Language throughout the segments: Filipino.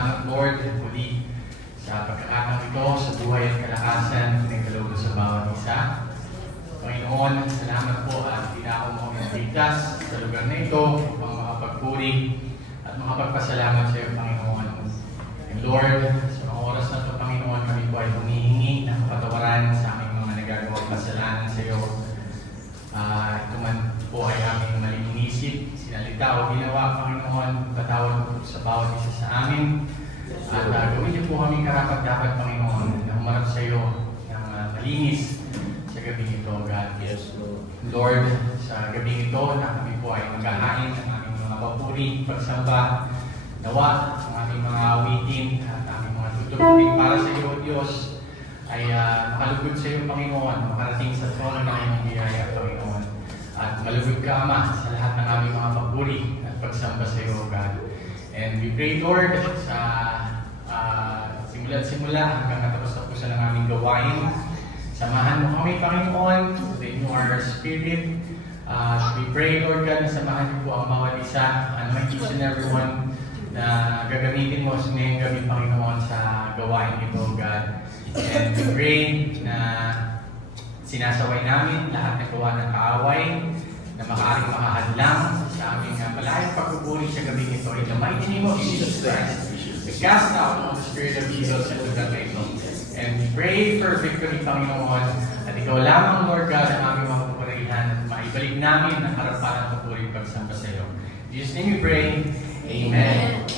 Salamat, Lord, muli sa pagkakataong ito, sa buhay at kalakasan, pinagkaloob sa bawat isa. Panginoon, salamat po at tinako mo ang ligtas sa lugar na ito upang makapagpuri at makapagpasalamat sa iyo, Panginoon. And Lord, sa mga oras na ito, Panginoon, kami po ay humihingi ng kapatawaran sa aming mga nagagawang kasalanan sa iyo. Ito man po ay aming maling inisip, sinalita o ginawa, Panginoon, patawad po sa bawat isa sa amin. At gawin niyo po kami karapat-dapat, Panginoon, na humarap sa iyo ng malinis sa gabing ito, God. Yes, Lord. Lord, sa gabing ito na kami po ay maghahain ng aming mga papuri, pagsamba, nawa, ang aming mga awitin at aming mga tutugutin para sa iyo, Diyos, ay makalugod sa iyo, Panginoon, makarating sa trono ng iyong biyaya, Panginoon. At malugod ka, Ama, sa lahat ng aming mga papuri at pagsamba sa iyo, God. And we pray, Lord, sa simula hanggang natapos ng aming gawain. Samahan mo kami, Panginoon, within your spirit. We pray, Lord God, na samahan niyo po ang bawat isa, anoint each and every one na gagamitin mo sa ngayong gabi, Panginoon, sa gawain ito, God. And we pray na sinasaway namin lahat ng gawa ng kaaway na maaaring makahadlang sa aming malayang pagpupuri sa gabi ito. In the mighty name of Jesus Christ, we cast out all the spirit of evil sa lugar na ito. And we pray for victory, Panginoon, at ikaw lamang, Lord God, ang aming mga pupurihan at maibalik namin ang harapan ng pupuri pagsamba sa iyo. In Jesus' name we pray. Amen.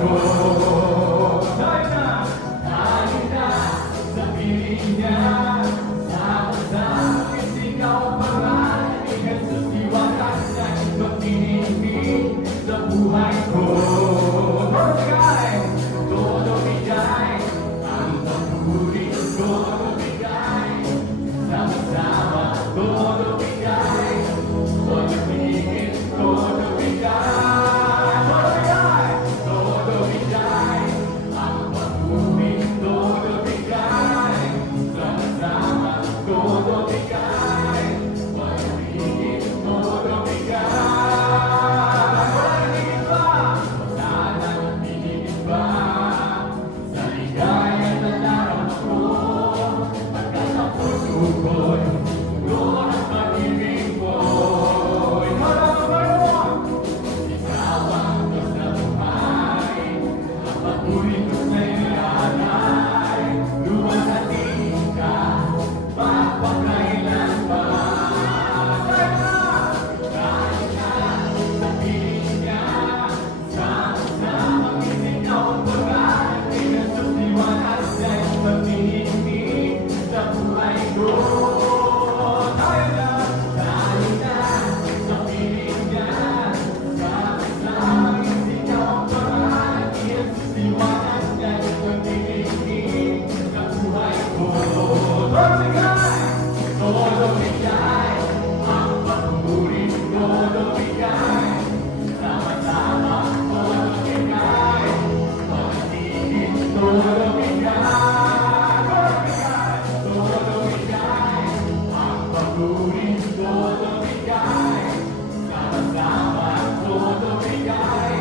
ko. Tayo na sa piling niya. Sama-sama isigaw ang pangalan ni Jesus, iwanan na ipagpininig sa buhay ko. Todo bigay, ang papuri, todo bigay. Sama-sama, todo bigay. Todo bigay, todo bigay. Todo bigay, ang papuri, todo bigay. Sama-sama, todo bigay. Todo bigay, todo bigay. Walang iba, wala nang iba. Sa ligaya na darama ko, pagkat ang puso ko'y puno ng pag-ibig ko. Ikaw na magkaroon, ikaw ang Diyos na buhay. Ang papuri ko sa'yo yanay, luwalhatiin ka, magpakailanman. Tayo na sa piling niya, sama-sama isigaw ang pangalan ni Jesus, iwanan na ipagpininig sa buhay ko. Tayo na sa piling niya, sama-sama isigaw ang pangalan ni Jesus, iwanan na ipagpininig sa buhay ko. Todo bigay, ang papuri, todo bigay. Sama-sama, todo bigay. Pag-ibig, todo bigay. Todo bigay, ang papuri, todo bigay. Sama-sama, todo bigay.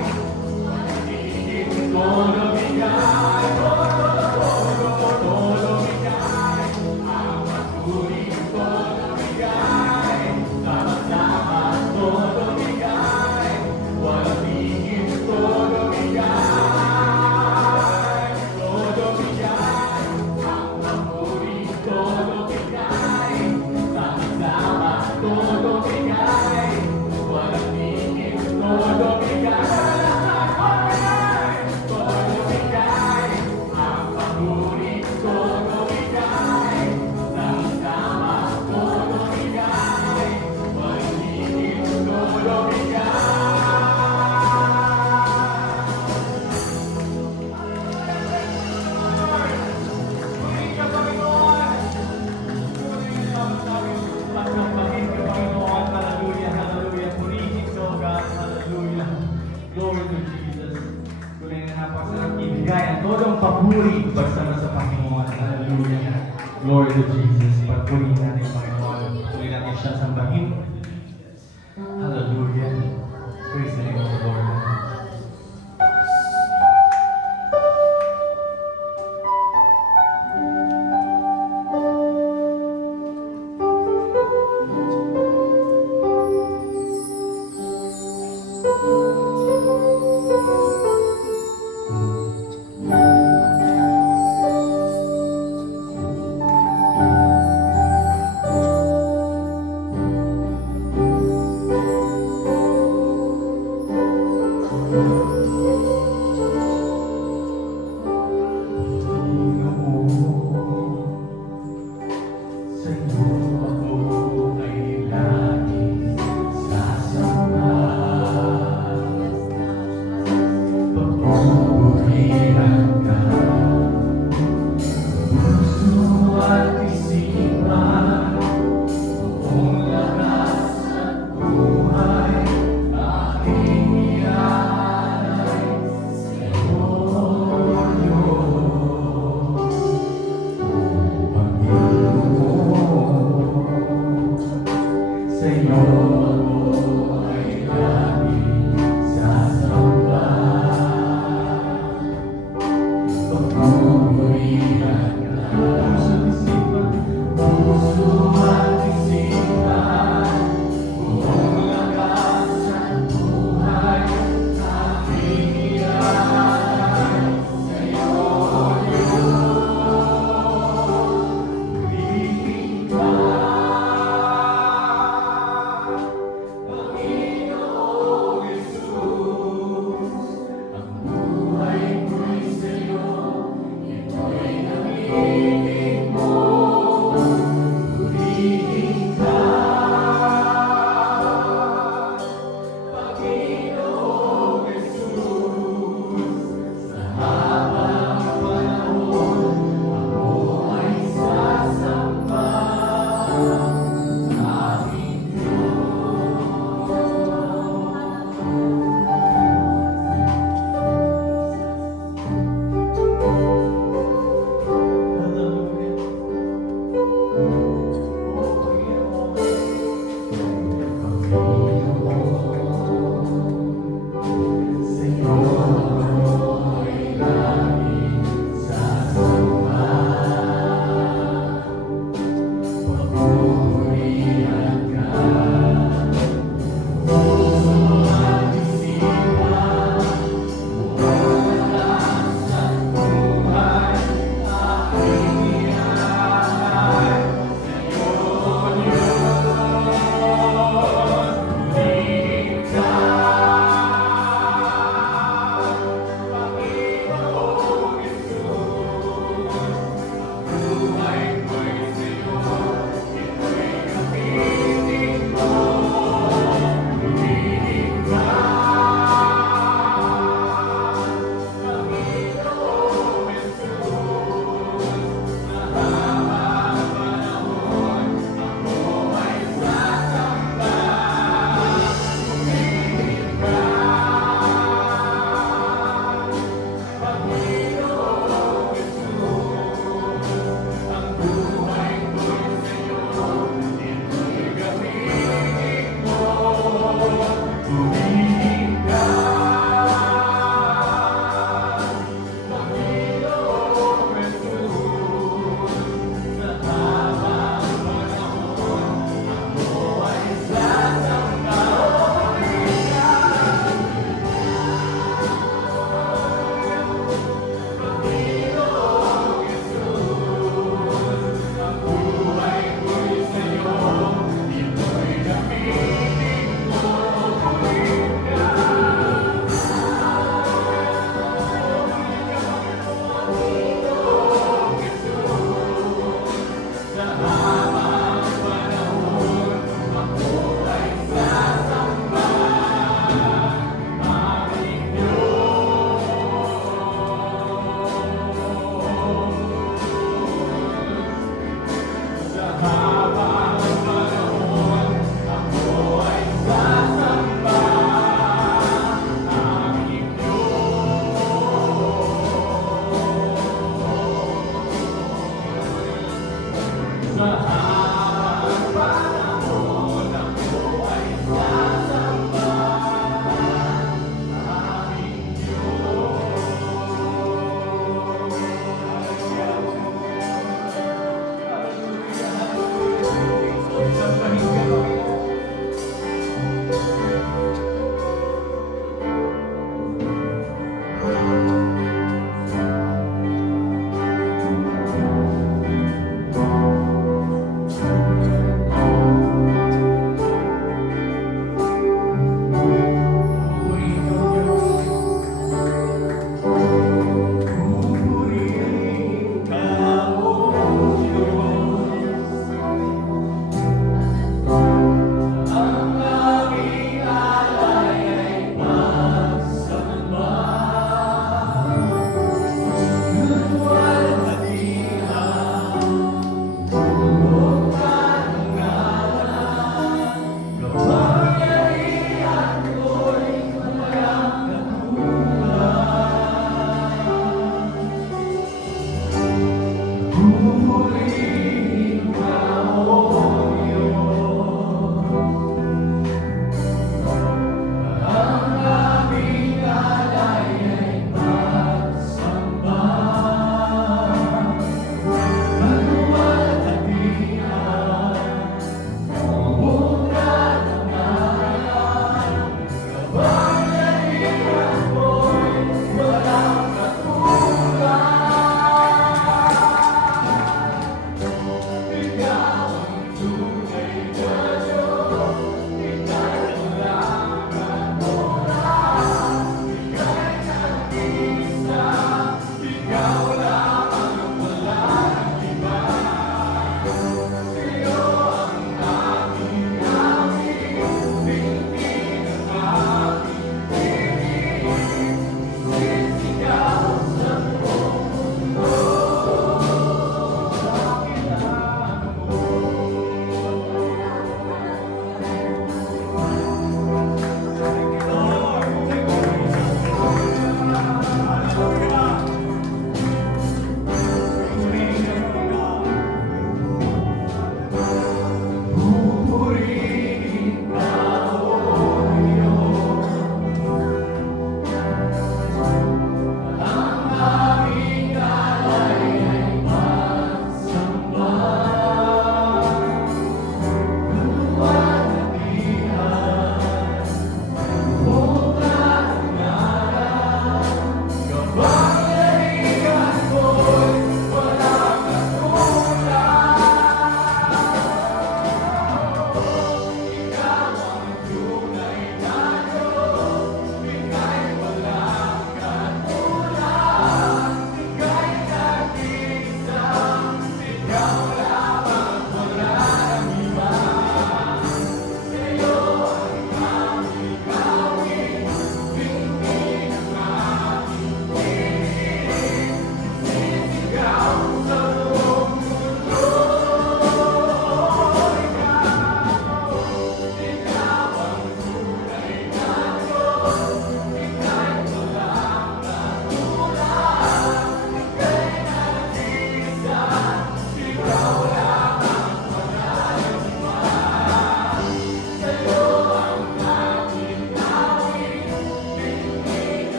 Pag-ibig, todo bigay. Todo bigay, ang papuri, todo bigay. Sama-sama, todo bigay. Walang tigil, todo bigay. Todo bigay, ang papuri, todo bigay. Sama-sama, todo bigay. Walang tigil, todo bigay. Todo bigay, ang papuri, todo bigay. Sama-sama, todo bigay. Walang tigil, todo bigay. Purihin ka, Panginoon. Purihin ka, pagsambahin ka, Panginoon. Hallelujah, hallelujah. Purihin ka, O God. Hallelujah. Glory to Jesus. Tunay na napakasarap ibigay ang todong papuri basta na sa Panginoon. Hallelujah. Glory to Jesus. Pagpurihin natin, Panginoon. Purihin natin siya sambahin. Hallelujah. Praise the name of the Lord.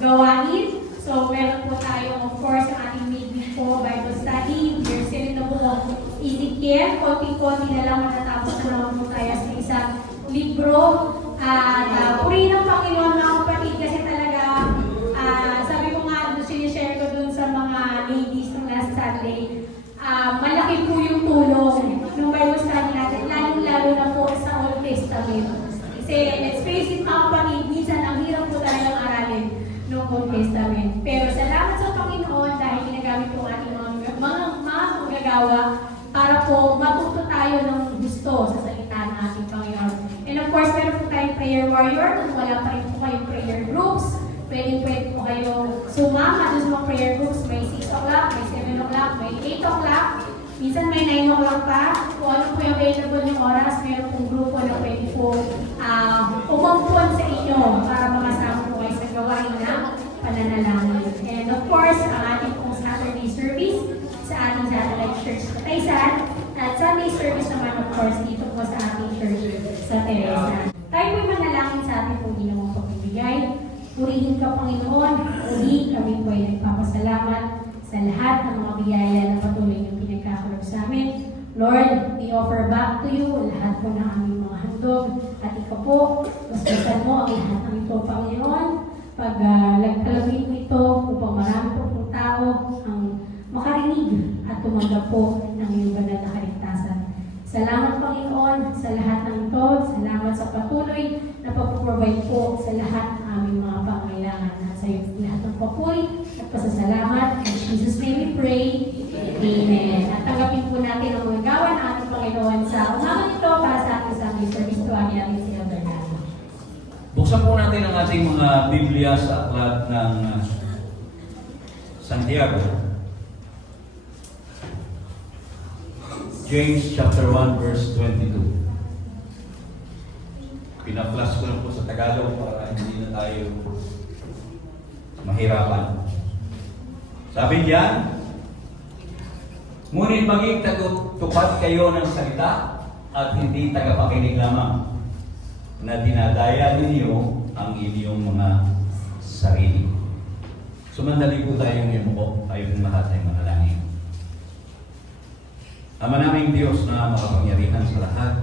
gawain. So, meron po tayong, of course, ang ating midweek po, Bible study. We're still in the book of Ezekiel. Konti-konti na lang matatapos na naman po tayo sa isang libro. At purihin ng Panginoon, mga kapatid, kasi talaga, sabi ko nga, sinishare ko dun sa mga ladies ng last Sunday, malaki po yung tulong ng Bible study natin, lalong-lalo na po sa Old Testament. Kasi, let's face it, mga kapatid, minsan ang hirap po talagang aralin ng Old Testament. Pero salamat sa Panginoon dahil ginagamit po ang ating mga magagawa para po matuto tayo ng gusto sa salita ng ating Panginoon. And of course, meron po tayong prayer warrior. Kung wala pa rin po kayong prayer groups, pwede po kayo sumama doon sa mga prayer groups. May 6 o'clock, may 7 o'clock, may 8 o'clock. Minsan may 9 o'clock pa. Kung ano po yung available yung oras, meron pong grupo na pwede po umumpon sa inyo para makasama po kayo sa gawain na pananalangin. And of course, ang ating pong Saturday service sa ating satellite church sa Taysan. At Sunday service naman, of course, dito po sa ating church sa Teresa. Tayo po'y manalangin sa ating pong ginawang pagbibigay. Purihin ka, Panginoon. Uli, kami po ay nagpapasalamat sa lahat ng mga biyaya na patuloy niyong pinagkakalob sa amin. Lord, we offer back to you lahat po ng aming mga handog. At ikaw po, basbasan mo ang lahat ng ito, Panginoon. Pag lagkalawin mo ito upang marami po pong tao ang makarinig at tumanggap po ng iyong banal na kaligtasan. Salamat, Panginoon, sa lahat ng ito. Salamat sa patuloy na pag-provide po sa lahat ng aming mga pangailangan. At sa iyo lahat ng papuri at pasasalamat. In Jesus' name we pray. Amen. At tanggapin po natin ang mga gawa ng ating Panginoon sa umaga nito para sa ating Sunday service to ang ating si Elder Nano. Buksan po natin ang ating mga Biblia sa aklat ng Santiago. James chapter 1 verse 22. Pina-flash ko lang po sa Tagalog para hindi na tayo mahirapan. Sabi niya, ngunit maging tupad kayo ng salita at hindi tagapakinig lamang na dinadaya ninyo ang inyong mga sarili. Sumandali po tayong yumuko, tayo ng lahat ay manalangin. Ama naming Diyos na makapangyarihan sa lahat,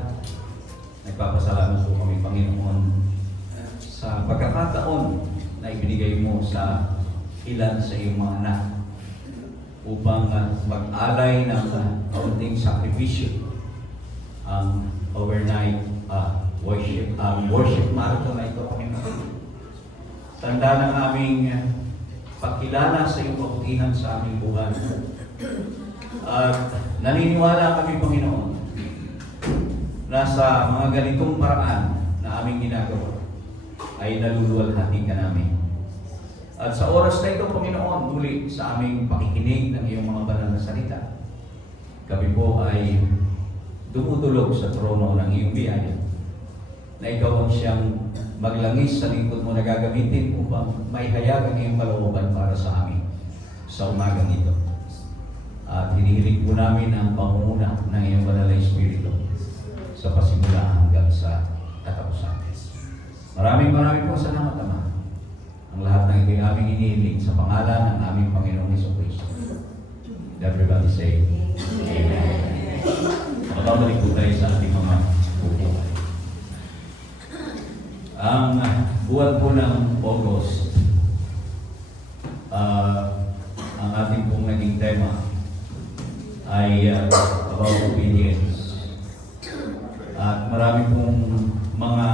nagpapasalamat po kami, Panginoon, sa pagkakataon na ibinigay mo sa ilan sa iyong mga anak upang mag-alay ng kaunting sakripisyo ang overnight worship marathon na ito, Panginoon. Tanda ng aming pagkilala sa iyong kabutihan sa aming buhay. At naniniwala kami, Panginoon, na sa mga ganitong paraan na aming ginagawa ay naluluwalhati ka namin. At sa oras na ito, Panginoon, muli sa aming pakikinig ng iyong mga banal na salita, kami po ay dumutulog sa trono ng iyong biyaya na ikaw ang siyang maglangis sa lingkod mo na gagamitin upang maihayag ang iyong kalooban para sa amin sa umagang ito. At hinihiling po namin ang pangunguna ng iyong banal na Espiritu sa pasimula hanggang sa katapusan. Maraming po salamat, Ama. Ang lahat ng ito ay aming hinihiling sa pangalan ng aming Panginoong Jesucristo. Everybody say, Amen. Makabalik po tayo sa ating mga buhay. Ang buwan po ng August, ang ating pong naging tema ay about obedience. At marami pong mga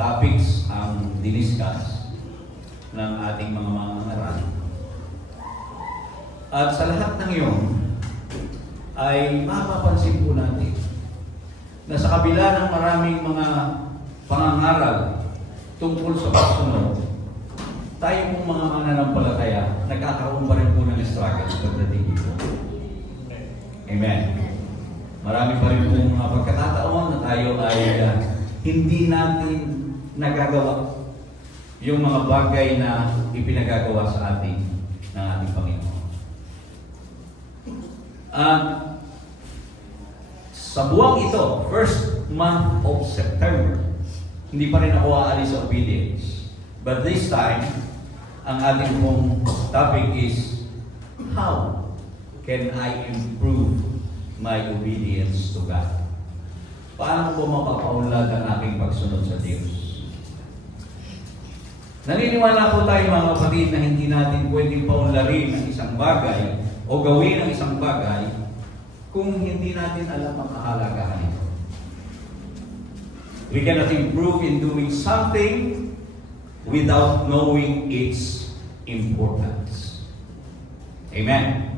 topics ang diniscuss ng ating mga mangangaral. At sa lahat ng iyon, ay mapapansin po natin na sa kabila ng maraming mga pangangaral tungkol sa pagsunod, tayo pong mga mananampalataya, nagkakaroon pa rin po ng struggle pagdating dito. Amen. Marami pa rin pong mga pagkakataon na tayo ay hindi natin nagagawa yung mga bagay na ipinagagawa sa atin ng ating Panginoon. At sa buwang ito, first month of September, hindi pa rin ako aalis sa obedience. But this time, ang ating pong topic is, how can I improve my obedience to God? Paano po mapapaunlad ang aking pagsunod sa Diyos? Naniniwala po tayo mga kapatid na hindi natin pwedeng paunlarin ang isang bagay o gawin ang isang bagay kung hindi natin alam ang kahalagahan nito. We cannot improve in doing something without knowing its importance. Amen.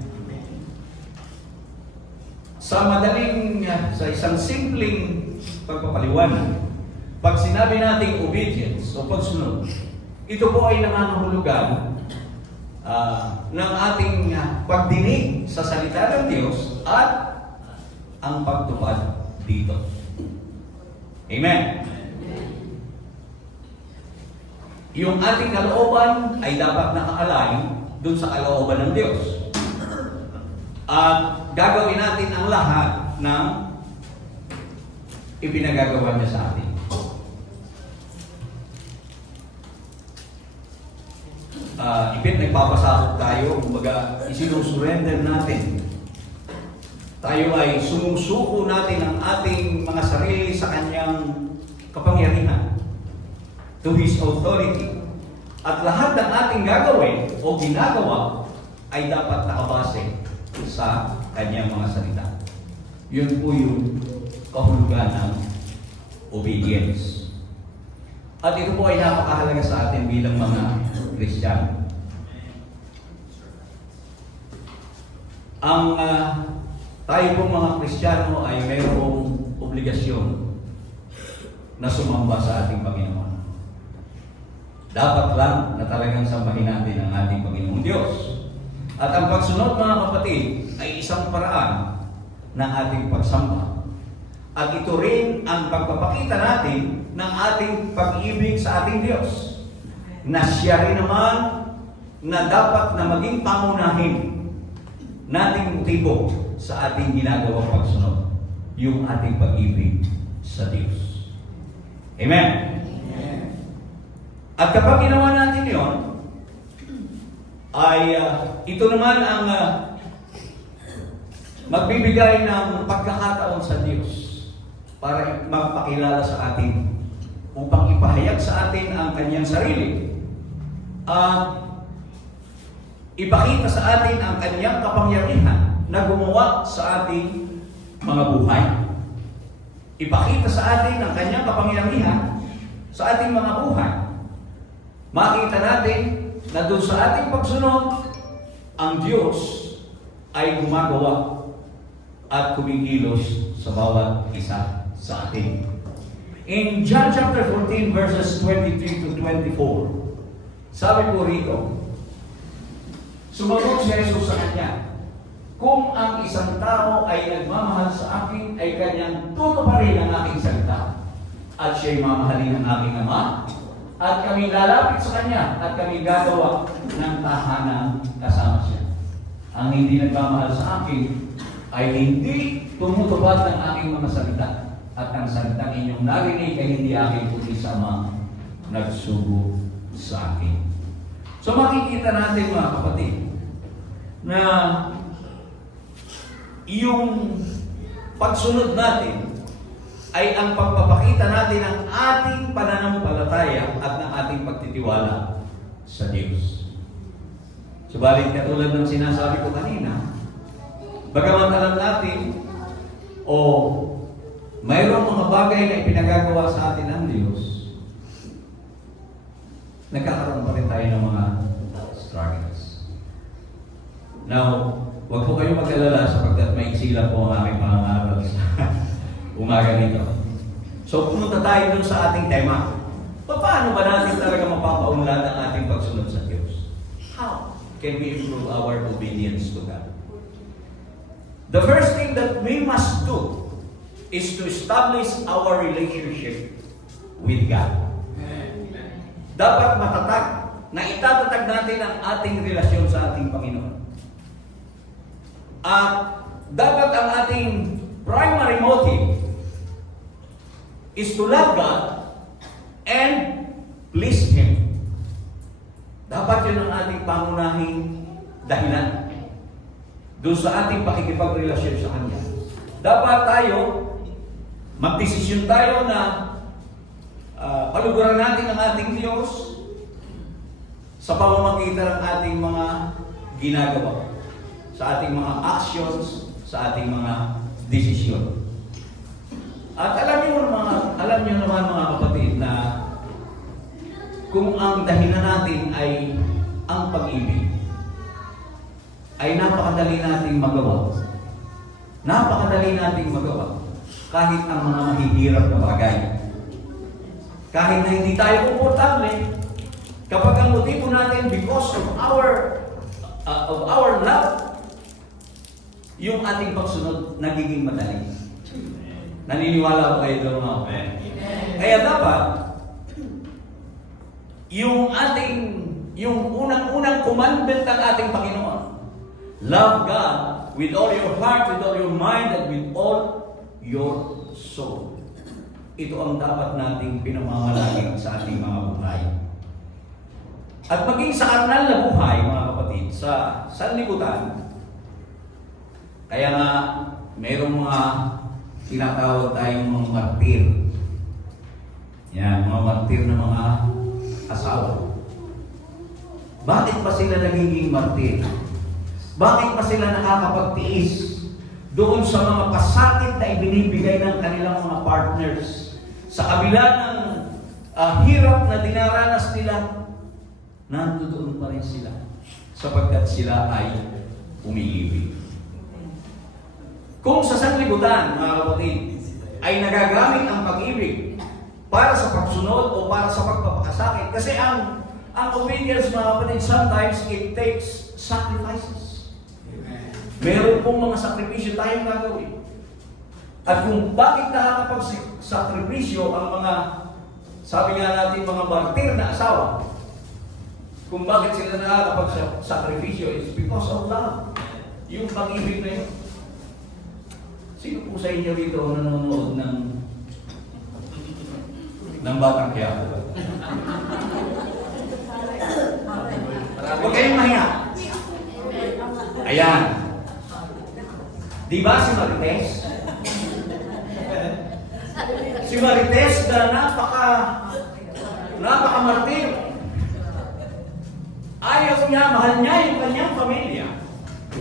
Sa isang simpleng pagpapaliwanag, pag sinabi nating obedience o pagsunod, ito po ay nangangahulugan ng ating pagdinig sa salita ng Diyos at ang pagtupad dito. Amen. Yung ating kalooban ay dapat nakaalay dun sa kalooban ng Diyos. At gagawin natin ang lahat ng ipinagagawa niya sa atin. Nagpapasakot tayo, kumbaga isinusurrender natin. Tayo ay sumusuko natin ang ating mga sarili sa kanyang kapangyarihan, to His authority. At lahat ng ating gagawin o ginagawa ay dapat nakabase sa kanyang mga salita. Yun po yung kahulugan ng obedience. At ito po ay napakahalaga sa atin bilang mga Kristiyano. Ang tayo pong mga Kristiyano ay mayroong obligasyon na sumamba sa ating Panginoon. Dapat lang na talagang sambahin natin ang ating Panginoong Diyos. At ang pagsunod, mga kapatid, ay isang paraan ng ating pagsamba At ito rin ang pagpapakita natin ng ating pag-ibig sa ating Diyos. Na siya rin naman na dapat na maging pangunahin nating motibo sa ating ginagawang pagsunod. Yung ating pag-ibig sa Diyos. Amen? At kapag ginawa natin yon, ay ito naman ang magbibigay ng pagkakataon sa Diyos para magpakilala sa atin upang ipahayag sa atin ang kanyang sarili at ipakita sa atin ang kanyang kapangyarihan na gumawa sa ating mga buhay. Ipakita sa atin ang kanyang kapangyarihan sa ating mga buhay. Makita natin na doon sa ating pagsunod, ang Diyos ay gumagawa at kumikilos sa bawat isa sa atin. In John chapter 14 verses 23 to 24, sabi po rito, sumagot si Jesus sa kanya, kung ang isang tao ay nagmamahal sa akin, ay kanyang tutuparin ang aking salita. At siya'y mamahalin ng aking Ama, at kami lalapit sa kanya, at kami gagawa ng tahanan kasama siya. Ang hindi nagmamahal sa akin, ay hindi tumutupad ng aking mga salita. At ang salitang inyong narinig ay hindi aking kundi sa Ama nagsugo sa akin. So makikita natin mga kapatid, na yung pagsunod natin ay ang pagpapakita natin ng ating pananampalataya at ng ating pagtitiwala sa Diyos. Subalit katulad ng sinasabi ko kanina, bagamat alam natin o mayroong mga bagay na ipinagagawa sa atin ng Diyos, nagkakaroon pa rin tayo ng mga struggles. Now, huwag po kayong mag-alala sapagkat may isila po ang aking pangangaral sa umaga nito. So, pumunta tayo dun sa ating tema. Paano ba natin talaga mapapaunlad ang ating pagsunod sa Diyos? How can we improve our obedience to God? The first thing that we must do is to establish our relationship with God. Dapat matatag na itatatag natin ang ating relasyon sa ating Panginoon. At dapat ang ating primary motive is to love God and please Him. Dapat yun ang ating pangunahing dahilan doon sa ating pakikipagrelasyon sa Kanya. Dapat tayo, magdesisyon tayo na paluguran natin ang ating Diyos sa pamamagitan ng ating mga ginagawa, sa ating mga actions, sa ating mga desisyon. At alam niyo naman mga kapatid na kung ang dahilan natin ay ang pag-ibig, ay napakadali nating magawa. Napakadali nating magawa kahit ang mga mahihirap na bagay. Kahit na hindi tayo komportable, kapag ang motibo natin because of our love, yung ating pagsunod nagiging madali. Naniniwala ba kayo doon mga kapatid? Kaya dapat, yung unang-unang commandment ng ating Panginoon, love God with all your heart, with all your mind, and with all your soul. Ito ang dapat nating pinamamalagin sa ating mga buhay. At maging sa karnal na buhay, mga kapatid, sa sanlibutan, kaya nga, mayroong mga tinatawag tayong mga martir. Yan, mga martir na mga asawa. Bakit pa sila nagiging martir? Bakit pa sila nakakapagtiis doon sa mga pasakit na ibinibigay ng kanilang mga partners? Sa kabila ng hirap na dinaranas nila, nandoon pa rin sila sapagkat sila ay umiibig. Kung sa sanlibutan, mga kapatid, ay nagagamit ang pag-ibig para sa pagsunod o para sa pagpapakasakit. Kasi ang obedience, mga kapatid, sometimes it takes sacrifices. Meron pong mga sakripisyo tayong gagawin. At kung bakit nakakapagsakripisyo ang mga, sabi nga natin, mga martir na asawa, kung bakit sila nakakapagsakripisyo, it's because of love. Yung pag-ibig na yun. Sino po sa inyo dito nanonood ng Batang Quiapo? Huwag kayong mahiya. Ayan. Di ba si Marites? Si Marites na napaka-martir. Ayaw niya, mahal niya yung kanyang pamilya.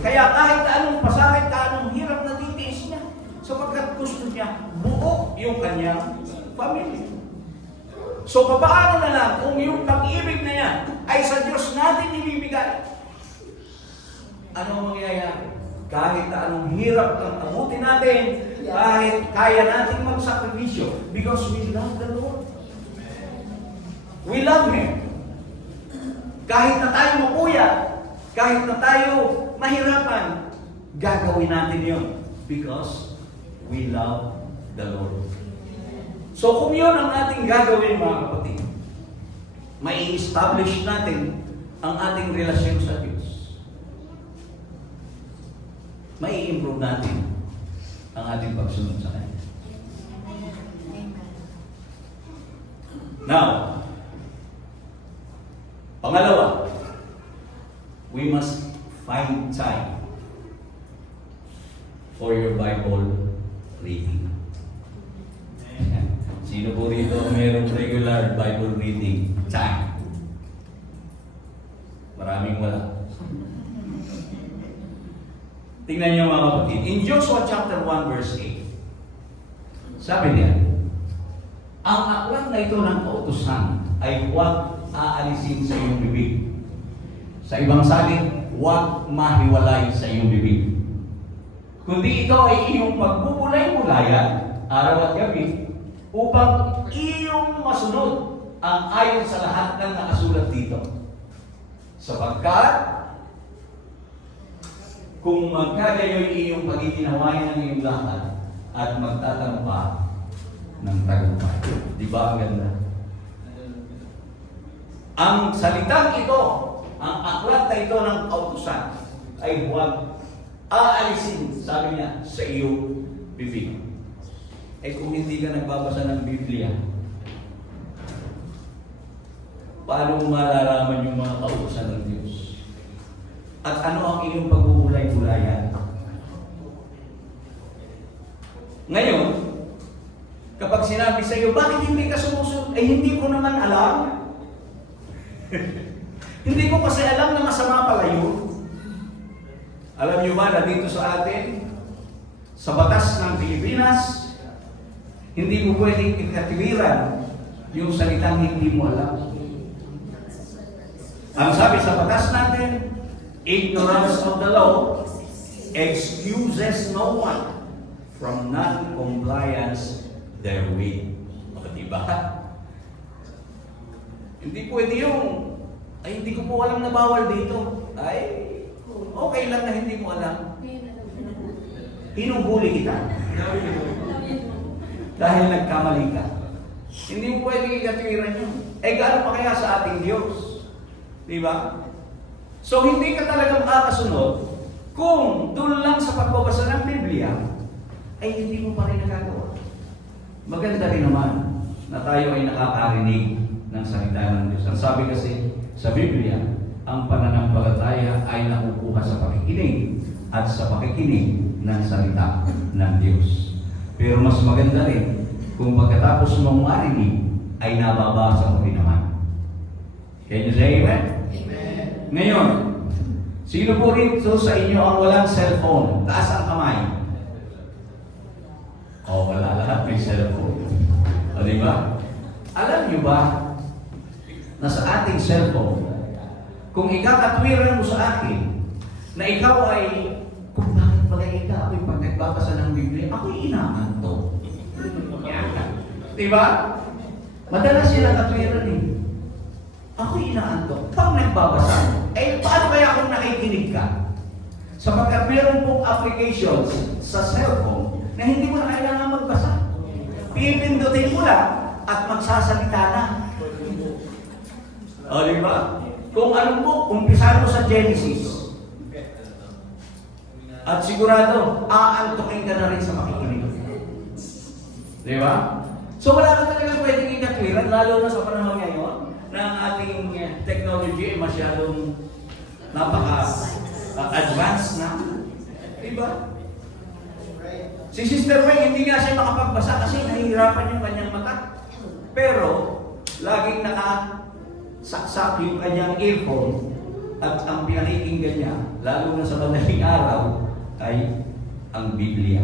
Kaya kahit anong pasakit, anong hirap na titiis niya, sapagkat gusto niya buo yung kanyang pamilya. So papaano na lang kung yung pag-ibig na yan ay sa Diyos natin ibibigay? Ano ang mangyayari? Kahit na anong hirap ng abutin natin, kahit kaya natin magsakripisyo, because we love the Lord. We love Him. Kahit na tayo mapuyat, kahit na tayo mahirapan, gagawin natin yun because we love the Lord. So kung yun ang ating gagawin, mga kapatid, mai-establish natin ang ating relasyon sa Diyos. Mai-improve natin ang ating pagsunod sa Kanya. Now, pangalawa, we must find time for your Bible reading. Sino po dito mayroong regular Bible reading time? Maraming wala. Tingnan niyo mga kapatid. In Joshua chapter 1 verse 8, sabi niya, ang aklat na ito ng kautusan ay huwag aalisin sa iyong bibig. Sa ibang salin, huwag mahiwalay sa iyong bibig. Kundi ito ay iyong pagbubulay-bulayan, araw at gabi, upang iyong masunod ang ayon sa lahat ng nakasulat dito. Sapagkat, kung magkagayoy iyong pagiginawayan ng iyong lakad at magtatanong ka ng tagumpay. Di ba ang ganda? Ang salitang ito, ang aklat na ito ng kautusan, ay huwag aalisin, sabi niya, sa iyong bibig. Eh kung hindi ka nagbabasa ng Biblia, paano mo malalaman yung mga kautusan ng Diyos? At ano ang iyong pagbubulay-bulayan? Ngayon, kapag sinabi sa iyo, bakit hindi ka sumusunod? Eh hindi ko naman alam. Hindi ko kasi alam na masama pala yun. Alam niyo ba na dito sa atin, sa batas ng Pilipinas, hindi mo pwedeng ikatwiran yung salitang hindi mo alam. Ang sabi sa batas natin, ignorance of the law excuses no one from non-compliance therewith. O diba? Hindi pwede yung, ay hindi ko po alam na bawal dito. Ay, okay lang na hindi mo alam. Hinuhuli kita. Dahil nagkamali ka. Hindi mo pwede ikatwiran yun. Eh gaano pa kaya sa ating Diyos? Diba? So hindi ka talaga makakasunod kung doon lang sa pagbabasa ng Biblia ay hindi mo pa rin nagagawa. Maganda rin naman na tayo ay nakakarinig ng salita ng Diyos. Ang sabi kasi sa Biblia, ang pananampalataya ay nakukuha sa pakikinig at sa pakikinig ng salita ng Diyos. Pero mas maganda rin kung pagkatapos mong marinig ay nababasa mo rin naman. Can you say amen? Amen. Ngayon, sino po rito sa inyo ang walang cellphone? Taas ang kamay. O, wala lahat may cellphone. O, diba? Alam niyo ba na sa ating cellphone, kung ikakatwiran mo sa akin na ikaw ay, kung bakit pala ikaw ay pag nagbabasa ng Biblia, ako'y inaanto. Diba? Madalas sila katwiran eh. Ako'y inaanto. Pag nagbabasa, eh paano kaya kung nakikinig ka? Sapagkat meron pong applications sa cellphone na hindi mo na kailangan magbasa. Pipindutin mo lang at magsasalita na. O, di ba? Kung anong book, umpisahan mo sa Genesis. At sigurado, aantukin ka na rin sa makikinig. Di ba? So wala ka talaga pwedeng ikatwiran, lalo na sa panahon ngayon, na ang ating technology ay masyadong napaka-advanced na. Di ba? Si Sister May, hindi nga siya makapagbasa kasi nahihirapan yung kanyang mata. Pero, laging nakasaksak yung kanyang earphone at ang pinakikinggan niya, lalo na sa madaling araw, ay ang Biblia.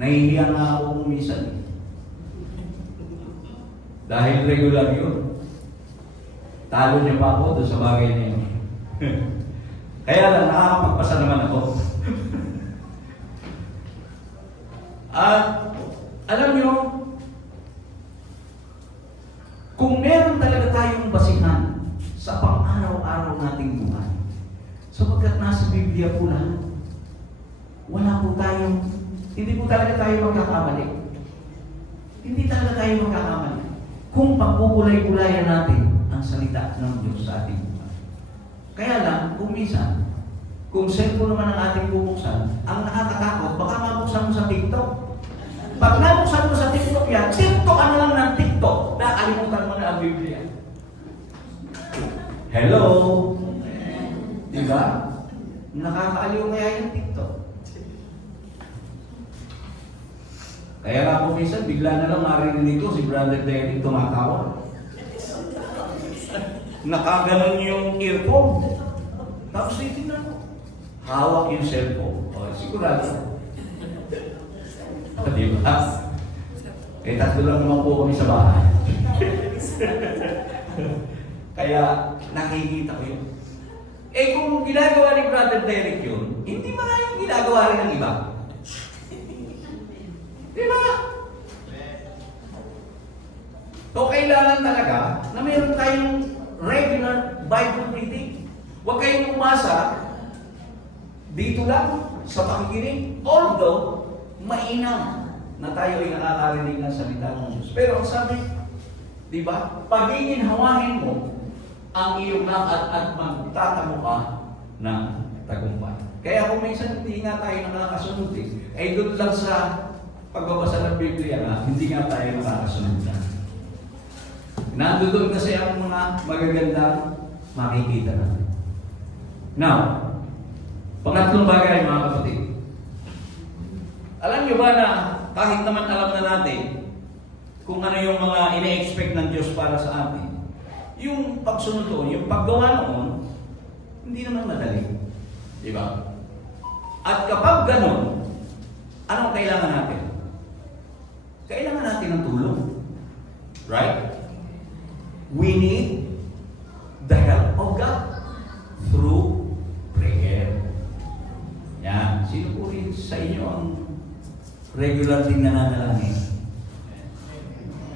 Nahihiya nga ako minsan. Dahil regular yun. Talo niya pa ako doon sa bagay na yun. Kaya lang, nakakapagpasa naman ako. At alam niyo, kung meron talaga tayong basihan sa pang-araw-araw nating buhay, sapagkat nasa Biblia po lahat, wala po tayong, hindi po talaga tayo magkakamali. Hindi talaga tayo magkakamali. Kung pagpupulay-pulayan natin ang salita ng Diyos sa ating buhay. Kaya lang, kung minsan, kung cellphone naman ang ating bubuksan, ang nakakatakot, baka mabuksan mo sa TikTok. Pag nabuksan mo sa TikTok yan, TikTok ano lang ng TikTok, nakalimutan mo na ang Biblia. Hello? Diba? Nakakaaliw kaya yung TikTok. Kaya nga po minsan, bigla na lang marinig ko si Brother Derek tumatawa. Nakaganon yung earphone. Tapos titignan ko. Hawak yung cellphone. O, sigurado. O, diba? Eh, tatlo lang naman po kami sa bahay. Kaya, nakikita ko yun. Eh, kung ginagawa ni Brother Derek yun, hindi maraming ginagawa rin ng iba. Diba? So, kailangan talaga na mayroon tayong regular Bible reading. Huwag kayong umasa dito lang sa pakikinig. Although, mainam na tayo ay nakakarinig ng salita ng Diyos. Pero ang sabi, di ba? Paginginhawahin mo ang iyong lakad at magtatamo ka ng tagumpay. Kaya kung minsan hindi nga tayo nakakasunod ay doon lang sa pagbabasa ng Biblia na hindi nga tayo nakakasunod na. Nandoon kasi ang mga magagandang makikita natin. Now, pangatlong bagay mga kapatid. Alam niyo ba na kahit naman alam na natin kung ano yung mga ine-expect ng Diyos para sa atin, yung pagsunod doon, yung paggawa noon, hindi naman madali. Di ba? At kapag ganon, anong kailangan natin? Kailangan natin ng tulong. Right? We need the help of God through prayer. Yan. Sino po rin sa inyo ang regular din nananalangin?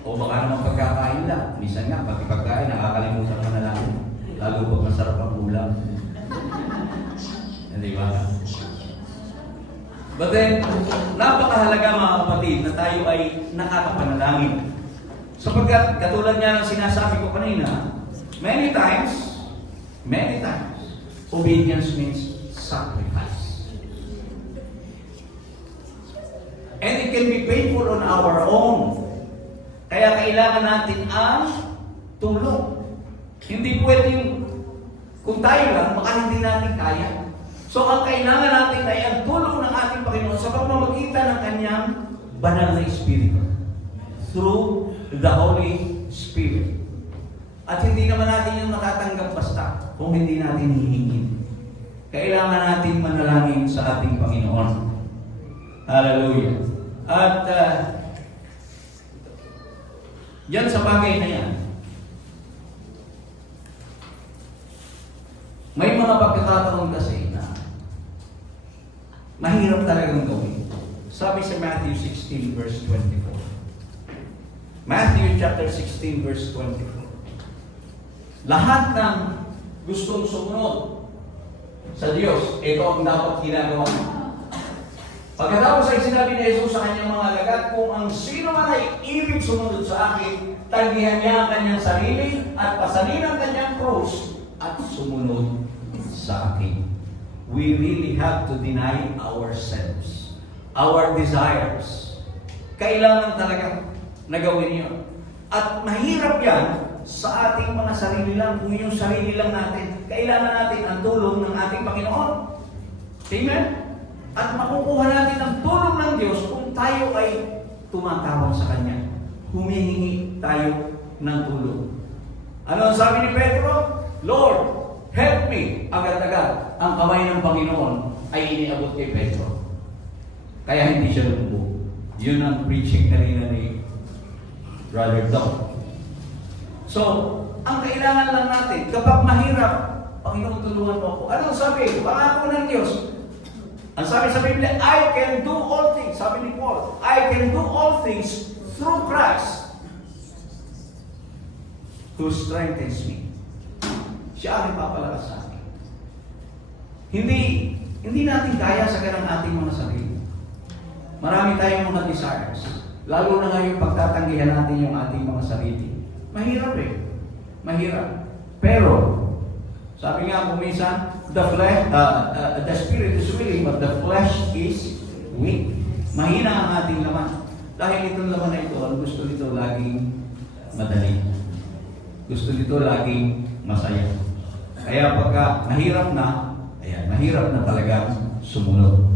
O baka naman pagkakain lang. Minsan nga, pati pagkain, nakakalimutan ka na lang. Lalo pag masarap ang ulam. Hindi ba? But then, napakahalaga mga kapatid na tayo ay nakakapanalangin. Sapagkat, katulad niya ng sinasabi ko kanina, many times, obedience means sacrifice. And it can be painful on our own. Kaya kailangan natin ang tulong. Hindi pwedeng, kung tayo lang, baka hindi natin kaya. So, ang kailangan natin ay ang tulong ng ating Panginoon sa pamamagitan ng Kanyang banal na Espiritu. Through the Holy Spirit. At hindi naman natin yung matatanggap basta kung hindi natin hihingin. Kailangan natin manalangin sa ating Panginoon. Hallelujah. At yan sa bagay na yan, may mga pagkakataon kasi na mahirap talagang gawin. Sabi sa Matthew 16 verse 24. Matthew chapter 16 verse 24. Lahat ng gustong sumunod sa Diyos, ito ang dapat ginagawa. Pagkatapos ay sinabi ni Jesus sa kanyang mga alagad, kung ang sino man ay ibig sumunod sa akin, tanggihan niya ang kanyang sarili at pasanin ang kanyang krus at sumunod sa akin. We really have to deny ourselves, our desires. Kailangan talaga na gawin yun. At mahirap yan sa ating mga sarili lang, kung yung sarili lang natin. Kailangan natin ang tulong ng ating Panginoon. Amen? At makukuha natin ang tulong ng Diyos kung tayo ay tumatawag sa Kanya. Humihingi tayo ng tulong. Ano ang sabi ni Pedro? Lord, help me! Agad-agad, ang kamay ng Panginoon ay iniabot kay Pedro. Kaya hindi siya lumubog. Yun ang preaching kanina ni Brother Doc. So, ang kailangan lang natin, kapag mahirap, Panginoon, tulungan mo ako. Ano ang sabi? Pangako ng Diyos. Ang sabi sa Biblia, I can do all things. Sabi ni Paul, I can do all things through Christ who strengthens me. Siya ang ipapalakas sa akin. Hindi natin kaya sa ganang ating mga sarili. Marami tayong mga desires. Lalo na ngayon pagtatanggihan natin yung ating mga sarili. Mahirap eh. Mahirap. Pero, sabi nga kung minsan, the spirit is willing, but the flesh is weak. Mahina ang ating laman. Dahil itong laman na ito, ang gusto nito laging madali. Gusto nito laging masaya. Kaya pagka mahirap na, mahirap na talaga sumunod.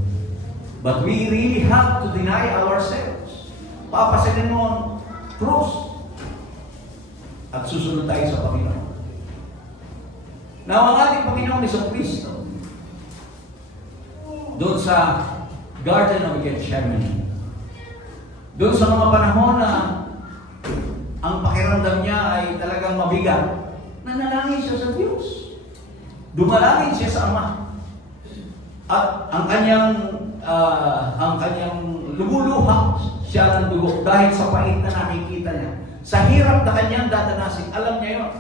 But we really have to deny ourselves. Papasanin mo ang cross at susunod tayo sa Panginoon. Now, ang ating Panginoon is Kristo. Doon sa Garden of Gethsemane. Doon sa mga panahon na ang pakiramdam niya ay talagang mabigat, nanalangin siya sa Diyos. Dumalangin siya sa Ama. At ang kanyang lumuluha siya ng dugo dahil sa pait na nakikita niya. Sa hirap na kanyang dadanasin, alam niya yun.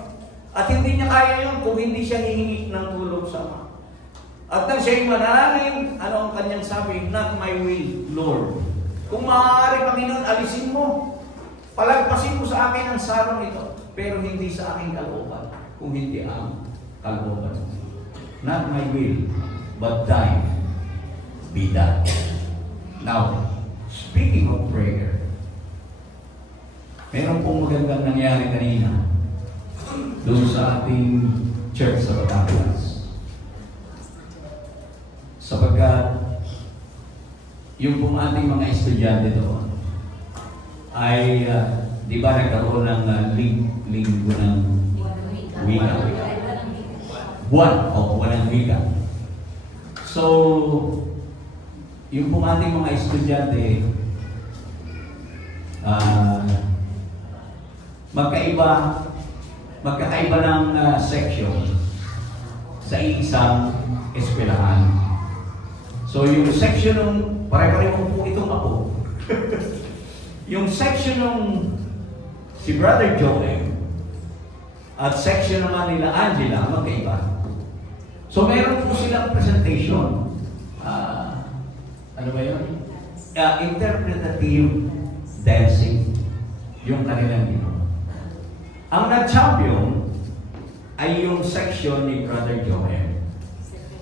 At hindi niya kaya yun kung hindi siya hihingi ng tulong sa Ama. At nang siya'y manalangin, ano ang kanyang sabi? Not my will, Lord. Kung maaari, Panginoon, alisin mo. Palagpasin mo sa akin ang sarong ito. Pero hindi sa aking kalooban, kung hindi ang kalooban. Not my will, but thine be done. Now, speaking of prayer, meron pong magandang nangyari kanina doon sa ating church sa Batangas. Sapagkat yung pong ating mga estudyante doon ay, di ba nagkaroon ng linggo ng wika? Walang wika. So, yung pong ating mga estudyante, magkakaiba ng section sa isang eskwelahan. So, yung section ng, pare-pareho po itong ako. Yung section ng si Brother Joel at section naman nila Angela, magkaiba. So, meron po silang presentation. Ano ba yun? Interpretative dancing. Yung kanilang ginawa. Ang nag-champion ay yung section ni Brother Joel.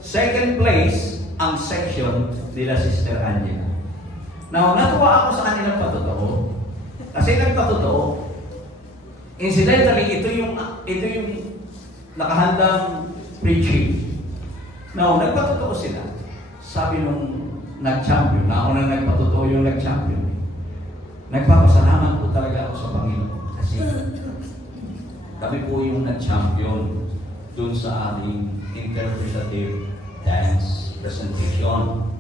Second place, ang section nila Sister Angela. Now, natuwa ako sa kanilang patotoo. Kasi nagpatotoo. Incidentally, ito yung nakahandang preaching. Now, nagpatotoo sila. Sabi nung nag-champion, na ako na nagpatotoo yung nag-champion. Nagpapasalamat po talaga ako sa Panginoon. Kasi kami po yung nag-champion dun sa aming interpretative dance presentation.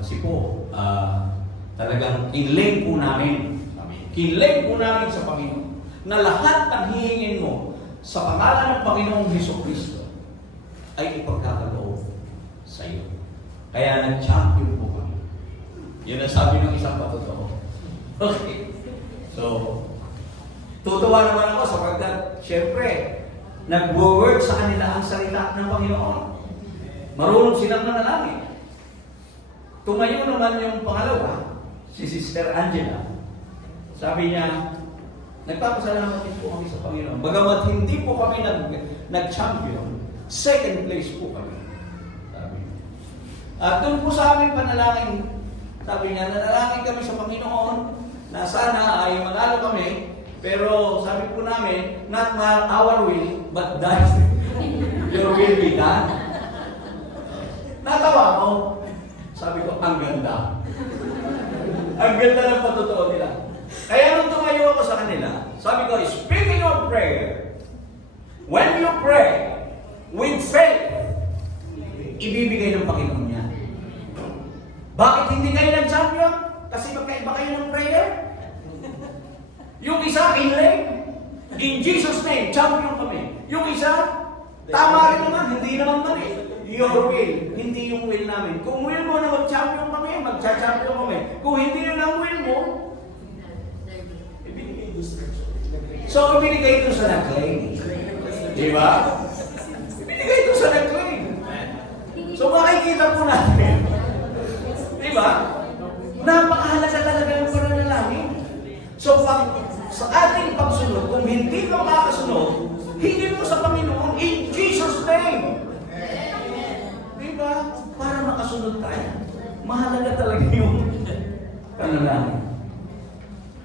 Kasi po, talagang kinlay po namin sa Panginoon na lahat ng hihingin mo sa pangalan ng Panginoong Jesucristo ay ipagkakaloob sa iyo. Kaya nag-champion po kami. Yun ang sabi ng isang patotoo. Okay. So, tutuwa naman ako sapagkat, syempre, nag-work sa kanila ang salita ng Panginoon. Marunong silang manalangin. Tumayo naman yung pangalawa, si Sister Angela. Sabi niya, nagpapasalamat din po kami sa Panginoon. Bagamat hindi po kami nag-champion, second place po kami. Sabi niya. At doon po sa aming panalangin, sabi niya, nanalangin kami sa Panginoon na sana ay manalo kami, pero sabi po namin, not our will, but thy your will be done. Natawa ko. Sabi ko, ang ganda. Ang ganda ng patotoo nila. Kaya nung tumayo ako sa kanila, sabi ko, speaking of prayer, when you pray with faith, ibibigay ng Panginoon niya. Bakit hindi kayo nag-champion? Kasi magkaiba kayo ng prayer. Yung isa, inlay. In Jesus' name, champion kami. Yung isa, tama rin naman, hindi naman mali. Your will, hindi yung will namin. Kung will mo na mag-champion kami, mag-champion kami. Kung hindi yun ang will mo, so ibinigay ito sa nag-claim. Di ba? Ibinigay ito sa nag-claim. So makikita po natin. Di ba? Napakahalaga talaga yung pananalangin. So sa ating pagsunod, kung hindi ka makakasunod, hindi mo sa Panginoon in Jesus' name. Diba? Para makasunod tayo. Mahalaga talaga yung panalangin.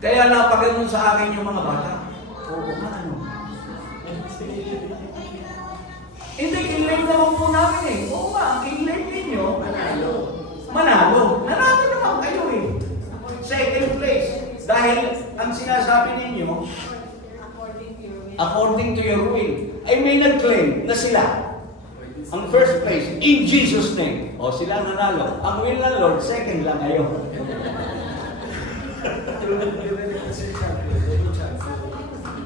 Kaya napaganoon sa akin yung mga bata. Oo nga, ano? Hindi, kinlaim naman po namin eh. Oo nga, kinlaim ninyo. Manalo. Manalo. Nanalo naman kayo eh. Second place. Dahil ang sinasabi ninyo, according to your will, ay may nag-claim na sila ang first place, in Jesus' name. O sila ang nanalo. Ang will ng Lord, second lang kayo.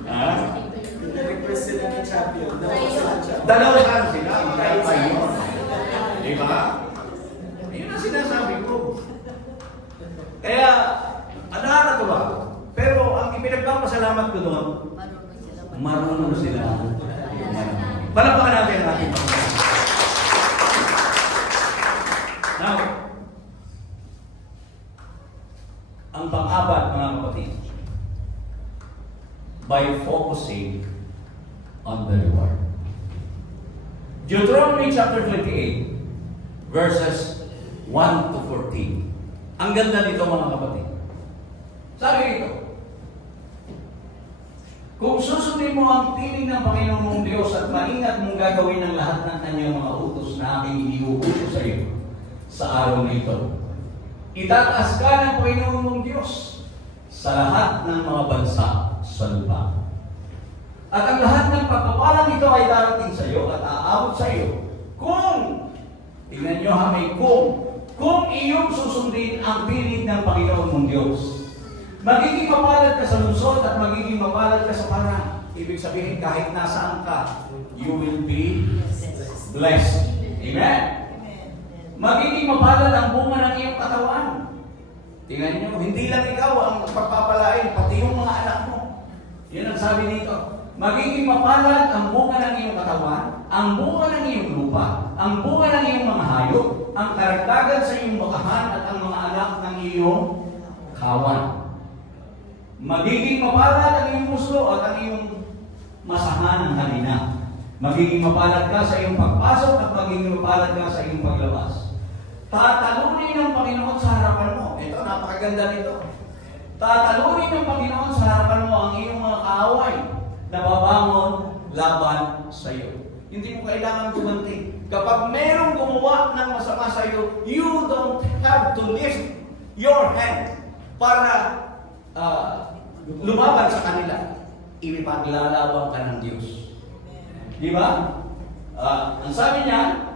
Ha? Dalawa lang sila. Dahil pa yun. Diba? Yun ang sinasabi ko. Kaya, nakakatuwa. Pero ang ipinagpapasalamat ko doon, marunong sila. Palakpakan natin ang ating Panginoon. Now, ang pang-apat, mga kapatid, by focusing on the reward. Deuteronomy chapter 28, verses 1 to 14. Ang ganda nito, mga kapatid. Sabi nito, kung susundin mo ang tinig ng Panginoon mong Diyos at maingat mong gagawin ang lahat ng kanyang mga utos na aking iniuutos sa iyo sa araw na ito, itataas ka ng Panginoon mong Diyos sa lahat ng mga bansa sa lupa. At ang lahat ng pagpapalang ito ay darating sa iyo at aabot sa iyo kung, tingnan nyo ha, may kung iyong susundin ang tinig ng Panginoon mong Diyos. Magiging mapalad ka sa lungsod at magiging mapalad ka sa parang. Ibig sabihin, kahit nasaan ka, you will be blessed. Amen? Magiging mapalad ang bunga ng iyong katawan. Tingnan niyo, hindi lang ikaw ang pagpapalain, pati yung mga anak mo. Yan ang sabi dito. Magiging mapalad ang bunga ng iyong katawan, ang bunga ng iyong lupa, ang bunga ng iyong mga hayop, ang karagdagan sa iyong bakahan at ang mga anak ng iyong kawan. Magiging mapalad ang iyong muslo at ang iyong masahan ng halina. Magiging mapalad ka sa iyong pagpasok at magiging mapalad ka sa iyong paglabas. Tatalunin ng Panginoon sa harapan mo. Ito, napakaganda nito. Tatalunin ng Panginoon sa harapan mo ang iyong mga kaaway na babangon laban sa iyo. Hindi mo kailangan gumanti. Kapag merong gumawa ng masama sa iyo, you don't have to lift your hand para lumaban sa kanila. Ipaglalaban ka ng Diyos. Di ba? Ang sabi niya,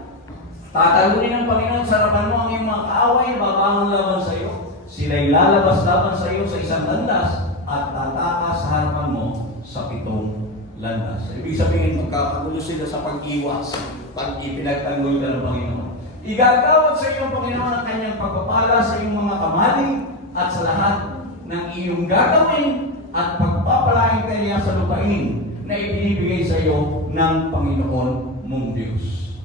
tatalunin ng Panginoon sa harapan mo ang iyong mga kaaway na babangon laban sa iyo. Sila'y lalabas laban sa iyo sa isang landas at tatakas sa harapan mo sa 7 landas. Ibig sabihin, magkakagulo sila sa pag-iwas pag ipinagtanggol ka ng Panginoon. Igagawad sa iyo ang Panginoon ang kanyang pagpapala sa iyong mga kamali at sa lahat ng iyong gagawin at pagpapalain kanya sa lupain na ibinibigay sa iyo ng Panginoon mong Diyos.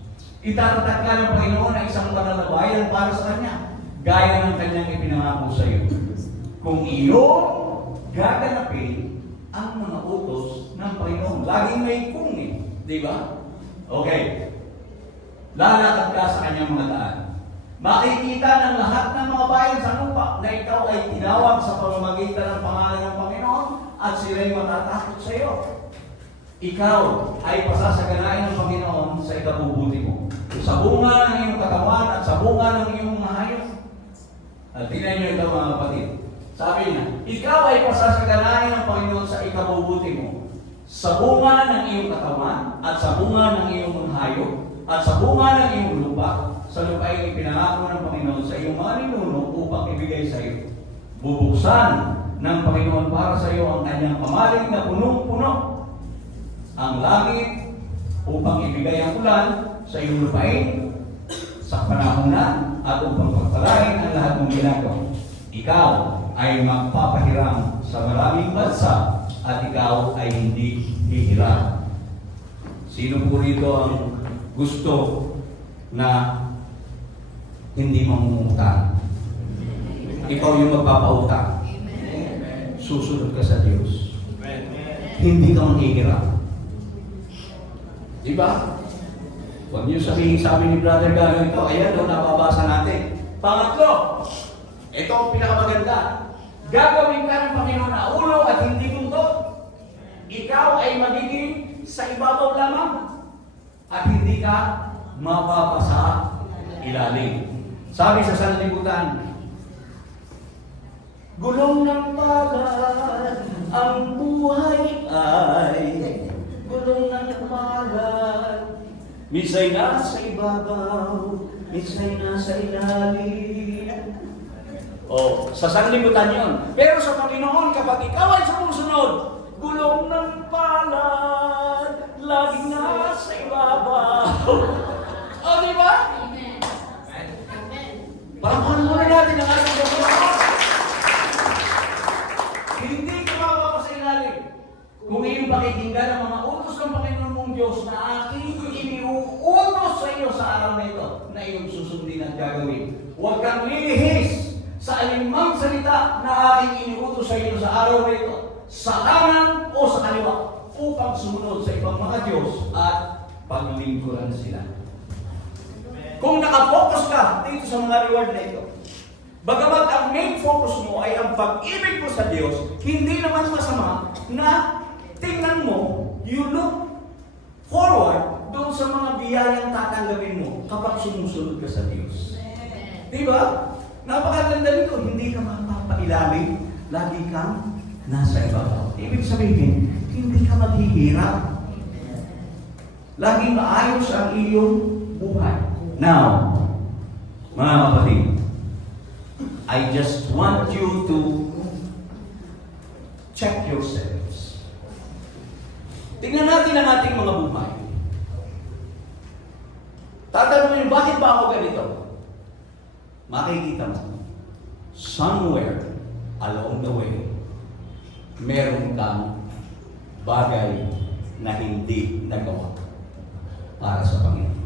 Itatatak ka ng Panginoon ang isang pananabayan para sa Kanya. gaya ng kanyang ipinangako sa iyo. Kung iyon gaganapin ang mga utos ng Panginoon. Laging may kung eh. Di ba? Okay. Lalakad ka sa kanyang mga daan. Makikita ng lahat ng mga bayan sa lupa na ikaw ay tinawag sa pamamagitan ng pangalan ng Panginoon at sila'y matatakot sa iyo. Ikaw ay pasasaganain ng Panginoon sa ikabubuti mo. Sa bunga ng iyong katawan at sa bunga ng iyong mga hayop. At tingnan niyo ito mga kapatid. Sabi niya, ikaw ay pasasaganain ng Panginoon sa ikabubuti mo. Sa bunga ng iyong katawan at sa bunga ng iyong mga hayop at sa bunga ng iyong lupa, sa lupa ay ipinangako ng Panginoon sa iyong mga ninuno upang ibigay sa iyo. Bubuksan ng Panginoon para sa iyo ang kanyang pamalig na punong-puno. Ang langit upang ibigay ang ulan sa iyong lupain sa panahonan at upang pagpalain ang lahat ng ginagawa. Ikaw ay magpapahiram sa maraming bansa at ikaw ay hindi hihiram. Sino po rito ang gusto na hindi mangungutang? Ikaw yung magpapautang. Susunod ka sa Diyos. Hindi ka manghihiram. Diba? Huwag niyo sabihin sa amin ni Brother Gano ito, ayan doon nababasa natin. Pangatlo, ito ang pinakamaganda. Gagawin ka ng Panginoon na ulo at hindi buntot. Ikaw ay magiging sa ibabaw lamang at hindi ka mapapasa ilalim. Sabi sa sanlibutan, gulong ng palad ang buhay ay gulong ng palad. Misay na sa ibabaw, misay na sa ilalim. O, sa sanlibutan yun. Pero sa Panginoon, kapag ikaw ay sumusunod, gulong ng palad, laging nasa ibabaw. O, di ba? Parahan muna natin ang ating Panginoon. Hindi ka mapapasa ilalim. Kung iyong pakikinggan ang mga utos ng Panginoon mong Diyos na aking iniuutos sa iyo sa araw na ito, na iyong susundin at gagawin. Huwag kang lilihis sa alinmang salita na aking iniutos sa iyo sa araw na ito, sa kanan o sa kaliwa, upang sumunod sa ibang mga Diyos at paglingkuran sila. Kung nakapokus ka dito sa mga reward na ito, bagamat ang main focus mo ay ang pag-ibig mo sa Diyos, hindi naman masama na tingnan mo, you look forward doon sa mga biyayang tatanggapin mo kapag sumusunod ka sa Diyos. Diba? Napakaganda nito, hindi ka mapapailalim, lagi kang nasa ibabaw. Ibig sabihin, hindi ka maghihirap. Laging maayos ang iyong buhay. Now, mga kapatid, I just want you to check yourselves. Tingnan natin ang ating mga buhay. Tatanungin, bakit ba ako ganito? Makikita mo, somewhere along the way, meron kang bagay na hindi nagawa para sa Panginoon.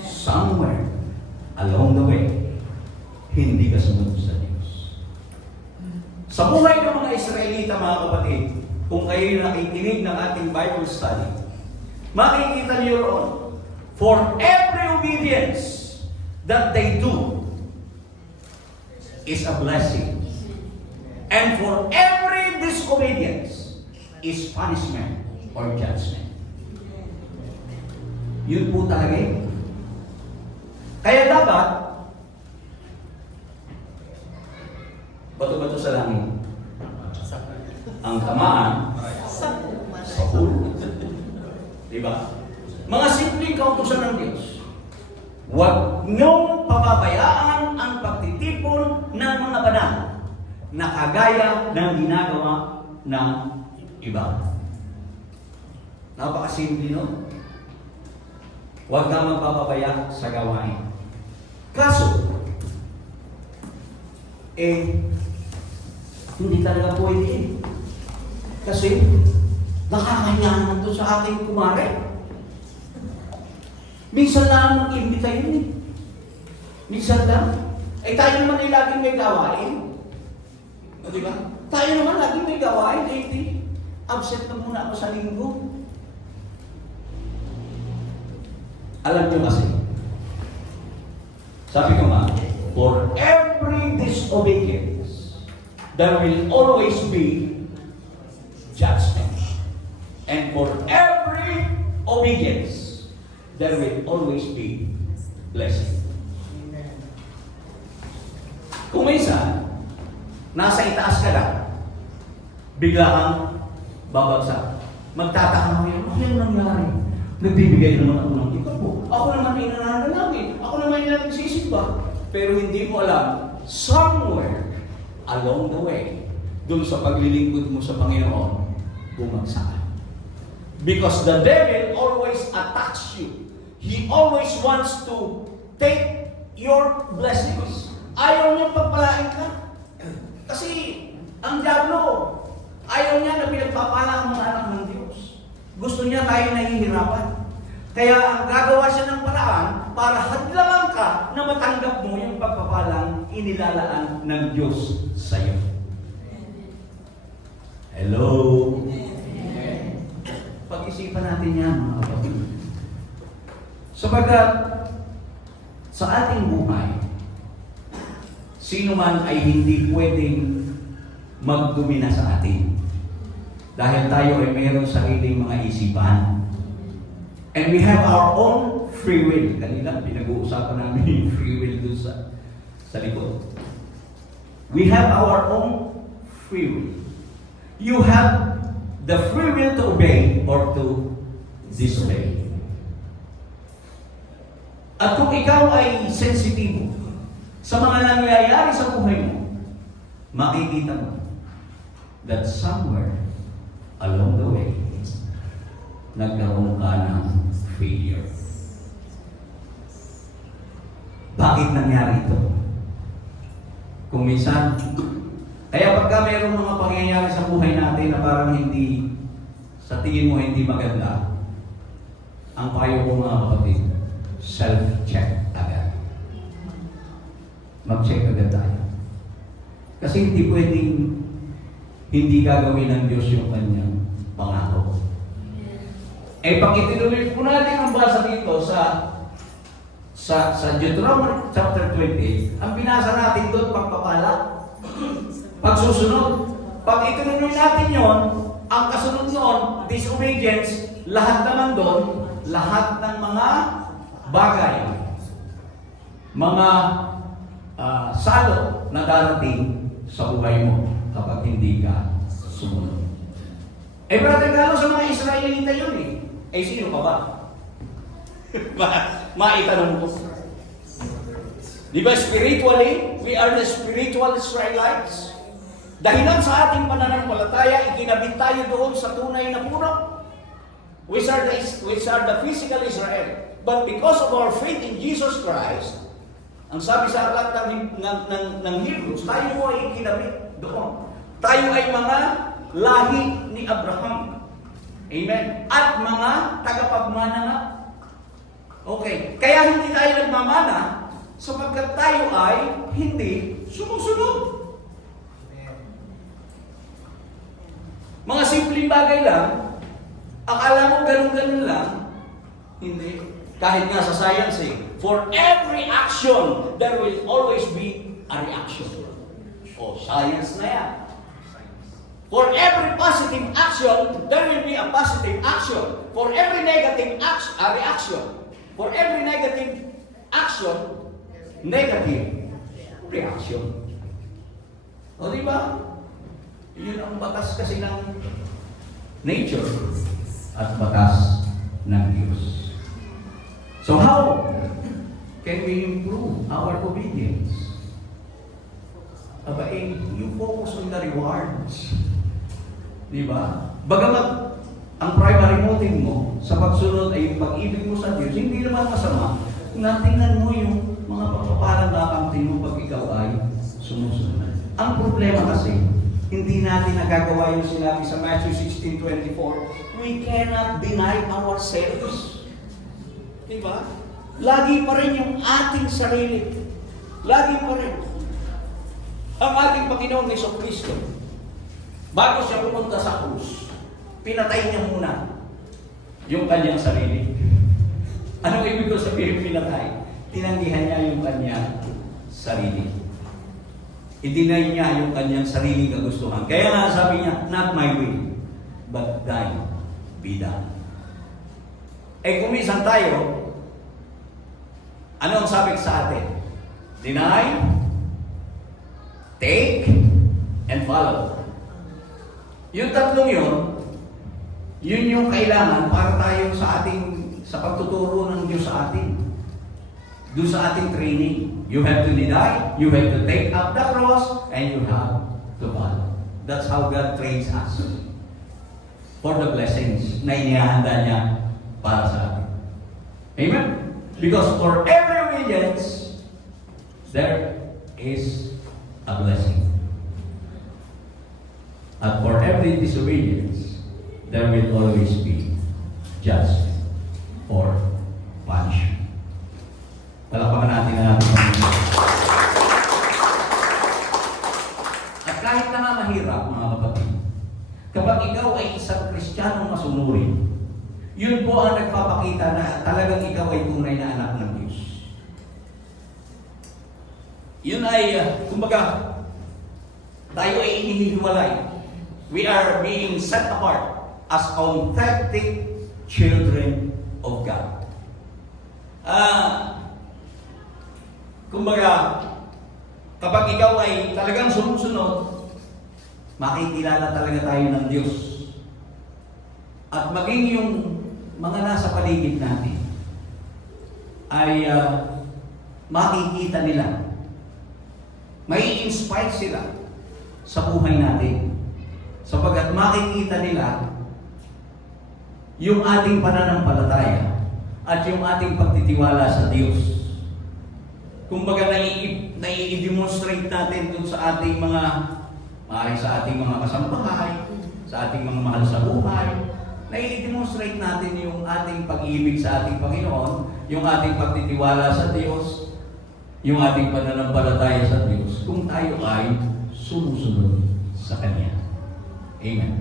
Somewhere along the way, hindi ka sumunod sa Diyos. Sa buhay ng mga Israelita, mga kapatid, kung kayo nakikinig ng ating Bible study, makikita niyo roon, for every obedience that they do is a blessing. And for every disobedience is punishment or judgment. Yun po talaga eh. Kaya dapat, bato-bato sa langit. Ang tamaan sa ulo. Diba? Mga simpleng kautusan ng Diyos. Huwag niyong pababayaan ang pagtitipon ng mga banal na kagaya ng ginagawa ng iba. Napakasimple no? Huwag kang magpapabaya sa gawain. Kaso, hindi talaga pwede. Kasi, nakakahiya naman doon sa aking kumare. Minsan lang mag-imbita yun eh. Minsan lang. Eh tayo naman ay laging may gawain. O diba? Tayo naman laging may gawain. Eh, absent na muna ako sa linggo. Alam niyo kasi, sabi ko nga, for every disobedience, there will always be judgment. And for every obedience, there will always be blessing. Kung minsan, nasa itaas ka lang, bigla kang babagsak. Magtataka mo yun, ano yung nangyari? Nagbibigay naman ako ng ito po. Ako naman ay nananalangin. Ako naman ay nagsisimba. Pero hindi mo alam, somewhere along the way, dun sa paglilingkod mo sa Panginoon, bumagsak ka. Because the devil always attacks you. He always wants to take your blessings. Ayaw niya pagpalain ka. Kasi ang diablo, ayaw niya na pinagpapala ang mga anak ng Diyos. Gusto niya tayo nahihirapan. Kaya ang gagawa siya ng paraan para hadlangan ka na matanggap mo yung pagpapalang inilalaan ng Diyos sa iyo. Hello? Pag-isipan natin yan, mga kapatid. Sapagat sa ating buhay, sino man ay hindi pwedeng magdomina sa atin. Dahil tayo ay mayroong sariling mga isipan. And we have our own free will. Kanina, pinag-uusapan namin yung free will dun sa likod. We have our own free will. You have the free will to obey or to disobey. At kung ikaw ay sensitibo sa mga nangyayari sa buhay mo, makikita mo that somewhere along the way, nagkaroon ka ng failure. Bakit nangyari ito? Kung minsan, kaya pagka mayroong mga pangyayari sa buhay natin na parang hindi, sa tingin mo hindi maganda, ang payo ko mga kapatid, self-check agad. Mag-check agad tayo. Kasi hindi pwedeng hindi gagawin ng Diyos yung kanyang pangako. Eh, pag itinuloy po natin ang basa dito sa Deuteronomy chapter 20, ang binasa natin doon, pagpapala, pagsusunod. Pag itinuloy natin yon, ang kasunod noon, disobedience, lahat naman doon, lahat ng mga bagay, mga salot na darating sa buhay mo kapag hindi ka sumunod. Eh, brother Carlos, sa mga Israelita yun eh. Eh, sino pa ba? Maitanong ko. Di ba spiritually, we are the spiritual Israelites? Dahilan sa ating pananampalataya, ikinabit tayo doon sa tunay na puno. Which are the physical Israel. But because of our faith in Jesus Christ, ang sabi sa aklat ng Hebrews, tayo mo ay ikinabit doon. Tayo ay mga lahi ni Abraham. Amen. At mga tagapagmana na. Okay. Kaya hindi tayo nagmamana sapagkat tayo ay hindi sumusunod. Mga simpleng bagay lang, akala mo ganun-ganun lang, hindi. Kahit nga sa science for every action, there will always be a reaction. O, science na yan. For every positive action, there will be a positive action. For every negative action, a reaction. For every negative action, negative reaction. O, di ba? Yun ang batas kasi ng nature at batas ng Diyos. So how can we improve our obedience? Aba, you focus on the rewards. Di ba? Bagamat ang primary motive mo sa pagsunod ay yung pag-ibig mo sa Diyos, hindi naman masama. Natingnan mo yung mga pagpapalang kakamtin mo pag ikaw ay sumusunod. Ang problema kasi, hindi natin nagagawa yung sinabi sa Matthew 16:24. We cannot deny ourselves. Diba? Lagi pa rin yung ating sarili. Lagi pa rin. Ang ating Panginoong Jesucristo, bago siya pumunta sa krus, pinatay niya muna yung kanyang sarili. Anong ibig ko sabihin pinatay? Tinanggihan niya yung kanyang sarili. I-deny niya yung kanyang sariling kagustuhan. Kaya nga sabi niya, not my will, but thine be done. Eh kung minsan tayo, ano ang sabi sa atin? Deny, take, and follow. Yung tatlong yun yung kailangan para tayo sa pagtuturo ng Diyos sa atin. Doon sa ating training. You have to deny, you have to take up the cross, and you have to follow. That's how God trains us for the blessings na inihahanda niya para sa atin. Amen? Because for every obedience, there is a blessing. And for every disobedience, there will always be just or punishment. Palakpakan natin ang ating Panginoon. At kahit na nga mahirap, mga kapatid, kapag ikaw ay isang Kristiyanong masunurin, yun po ang nagpapakita na talagang ikaw ay tunay na anak ng Diyos. Yun ay, kumbaga, tayo ay inihiwalay. We are being set apart as authentic children of God. Kumbaga, kapag ikaw ay talagang sumusunod, makikilala talaga tayo ng Diyos. At maging yung mga nasa paligid natin ay makikita nila. May inspire sila sa buhay natin. Sapagkat makikita nila yung ating pananampalataya at yung ating pagtitiwala sa Diyos. Kumbaga nai-demonstrate natin dun sa ating mga kasambahay, sa ating mga mahal sa buhay, nai-demonstrate natin yung ating pag-ibig sa ating Panginoon, yung ating pagtitiwala sa Diyos, yung ating pananampalataya sa Diyos, kung tayo ay sumusunod sa Kanya. Amen.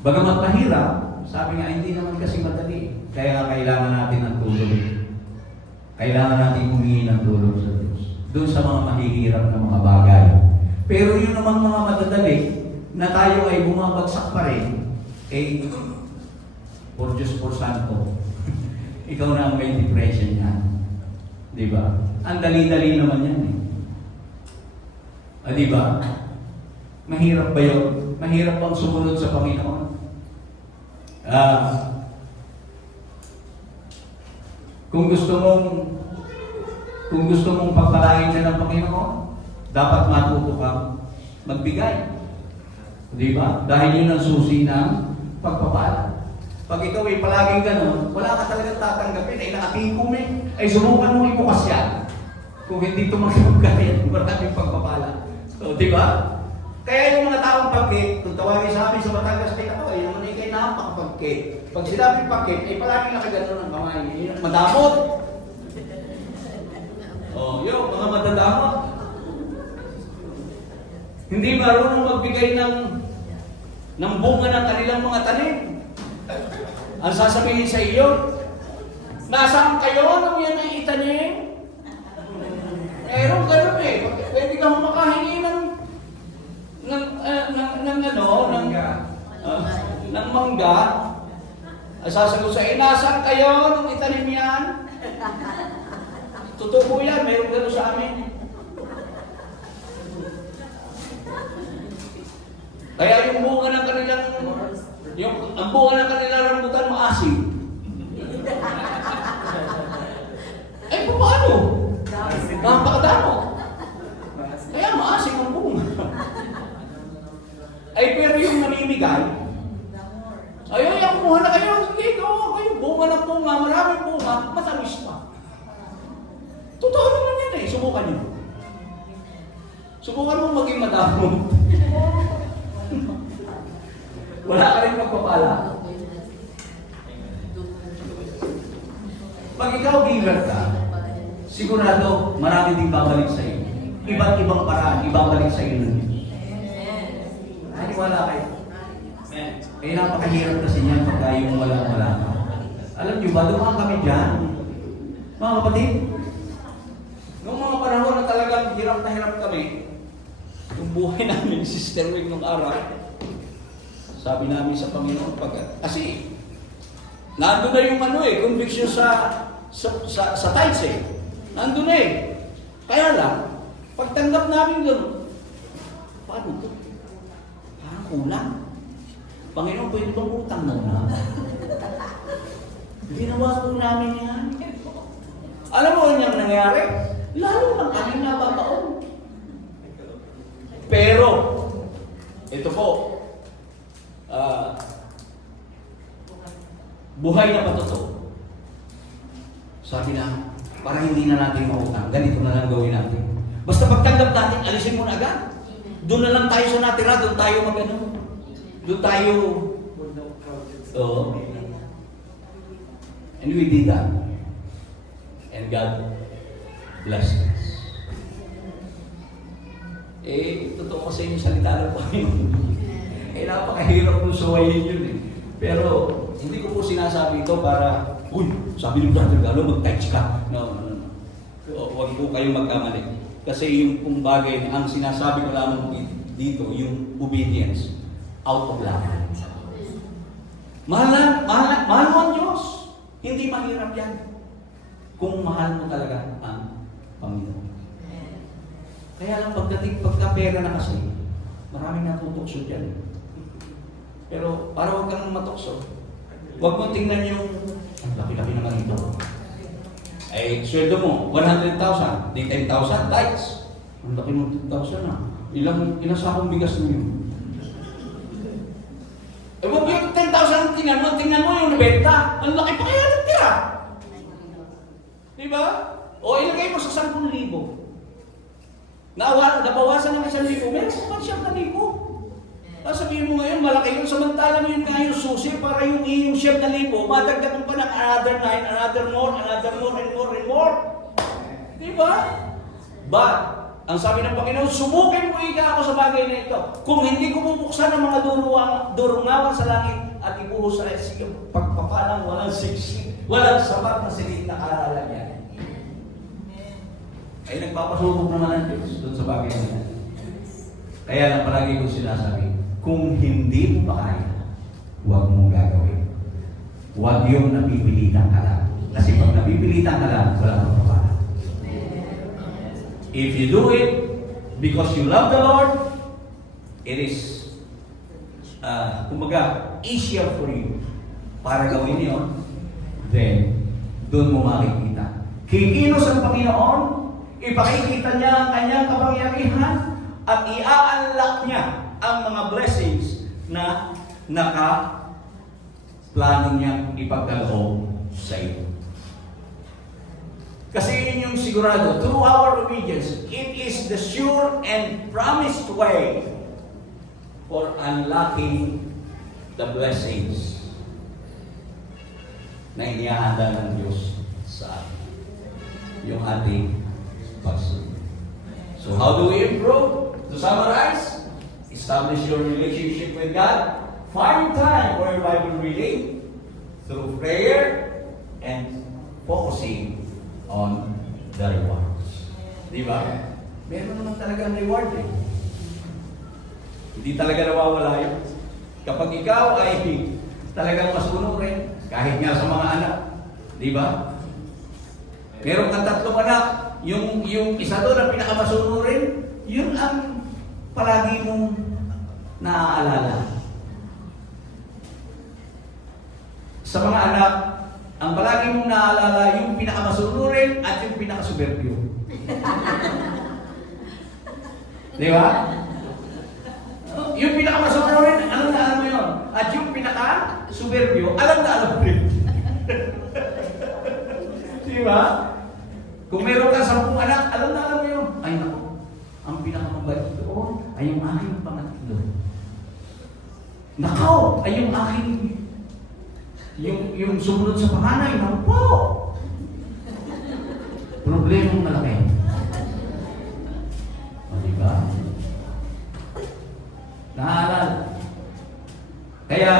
Bagamat mahirap, sabi nga, hindi naman kasi madali. Kaya kailangan natin ng tulong. Kailangan natin humingi ng tulong sa Diyos. Doon sa mga mahihirap na mga bagay. Pero yun naman mga madadali, na tayo ay bumabagsak pa rin, eh, por Diyos por Santo, ikaw na ang may depression yan. Diba? Ang dali-dali naman yan eh. Diba? Mahirap ba yun? Mahirap bang sumunod sa Panginoon? Kung gusto mong pagpalain ka ng Panginoon, dapat matuto kang magbigay. Di ba? Dahil yun ang susi ng pagpapala. Pag ikaw ay palaging ganun, wala ka talagang tatanggapin. Ay nakatikom eh. Ay subukan mo ibukas yan. Kung hindi tumanggap ka yan, maraming pagpapala. So, di ba? Kaya yung mga taong pagkit, kung tawagin sa amin sa Batangas, ay naman ay kayo napakapagkit. Pag sinabing pagkit, ay palagi nakaganon ang kamay. Madamot. Yung mga madadamot. Hindi marunong magbigay ng bunga ng kanilang mga tanim. Ang sasabihin sa iyo, nasaan kayo nung yan ay itanim? Meron ganun eh. Pwede kang makahingi ng mangga. Ang sasagot sa iyo, nasaan kayo nung itanim yan? Totoo po yan, meron ganun sa amin. Kaya yung bunga ng kanilang ang bunga ng kanilang rambutan maasim. Ay, paano? Napakadamo. Kaya maasim ang bunga. Ay, pero yung namimigay, ay, kumuha na kayo. Sige, kayo, bunga ng bunga, maraming bunga, matamis pa. Totoo naman yan eh, subukan nyo. Subukan mo maging madamo. Wala ka rin magpapala. Pag ikaw giver ka, sigurado marami din babalik sa iyo. iba't ibang paraan, ibabalik sa iyo nun. Maniwala kayo. Eh, napakahirap kasi niyan pagka yung wala ka. Alam niyo ba, dumaan kami dyan. Mga kapatid, noong mga panahon na talagang hirap na hirap kami, yung buhay namin, Sister Wing nung araw, sabi namin sa Panginoon, kasi nandun na yung conviction sa tithes eh. Nandun na eh. Kaya lang, pagtanggap namin doon, paano to? Parang kulang. Panginoon, pwede bang utang muna? Ginawa po namin yan. Alam mo yung nangyari? Lalo lang kami nababaon. Pero, ito po, buhay na patotoo. Sabi na, para hindi na natin mautang, ganito na lang gawin natin. Basta pagtanggap natin, alisin mo na agad. Doon na lang tayo sa natira, doon tayo mag-ano. Doon tayo... And we did that. And God blessed us. Totoo kasi yung salita ng Panginoon. Napakahirap kong suwayin yun eh. Pero, hindi ko po sinasabi ito para, sabi ni Brother Galo, mag-touch ka. No. Huwag po kayong magkamali. Kasi yung kung bagay, ang sinasabi ko lamang dito, yung obedience, out of love. Mahal mo ang Diyos. Hindi mahirap yan. Kung mahal mo talaga ang Panginoon. Kaya lang pagka-pera na kasi, maraming natutokso dyan. Pero para huwag kang matokso, huwag mo tingnan yung, ang laki-laki naman ito. Sweldo mo, 100,000, di 10,000, tithes. Ang laki mo 10,000 na. Ilang sakong bigas mo yun. Huwag yung 10,000 tingnan mo yung 90. Ang laki pa kaya nagtira. Diba? O ilagay mo sa 10,000. Nabawasan ng 1,000, meron mo pa 7,000. Sabihin mo ngayon, malaki yun. Samantala mo yun nga yung susi para yung 7,000, madagdagan pa ng another 9, another more, and more. Diba? But, ang sabi ng Panginoon, subukin mo ako sa bagay na ito. Kung hindi ko bubuksan ang mga durungawan sa langit at ibuhos sa pagpapalang walang siksik, walang sapat na silit na karalan niya. Ay nagpapasubok naman ang Diyos doon sa bagay na yan. Kaya lang palagi ko sinasabi, kung hindi mo pa kaya, huwag mong gagawin. Huwag yung napipilitan ka lang. Kasi pag napipilitan ka lang, wala kang papala. If you do it because you love the Lord, it is, easier for you para gawin yun, then, doon mo makikita. Kikilos ang Panginoon, ipakikita niya ang kanyang kapangyarihan, at i-unlock niya ang mga blessings na naka-plano niyang ipagkaloob sa iyo. Kasi yun yung sigurado, through our obedience, it is the sure and promised way for unlocking the blessings na inihahanda ng Diyos sa atin. Yung ating pagsunod. So how do we improve? To summarize, establish your relationship with God. Find time for your Bible reading through prayer and focusing on the rewards. Di ba? Meron naman talagang reward eh. Hindi talaga nawawala yun. Kapag ikaw ay talagang masunurin, kahit nga sa mga anak, di ba? Meron kang 3 anak, yung isa doon ang pinakamasunurin, yun ang palagi mong naaalala. Sa mga anak, ang palagi mong naaalala yung pinakamasunurin at yung pinakasuberbyo. Di ba? Yung pinakamasunurin, alam na alam mo yun. At yung pinakasuberbyo, alam na alam mo yun. Di ba? Kung meron ka 10 anak, alam na alam mo yun. Ay naku, ang pinakamabait doon ay yung aking pangatlo. Nakaw, ay yung aking yung sumunod sa panganay, naku po. Problemang malaki. Naaalala. Kaya,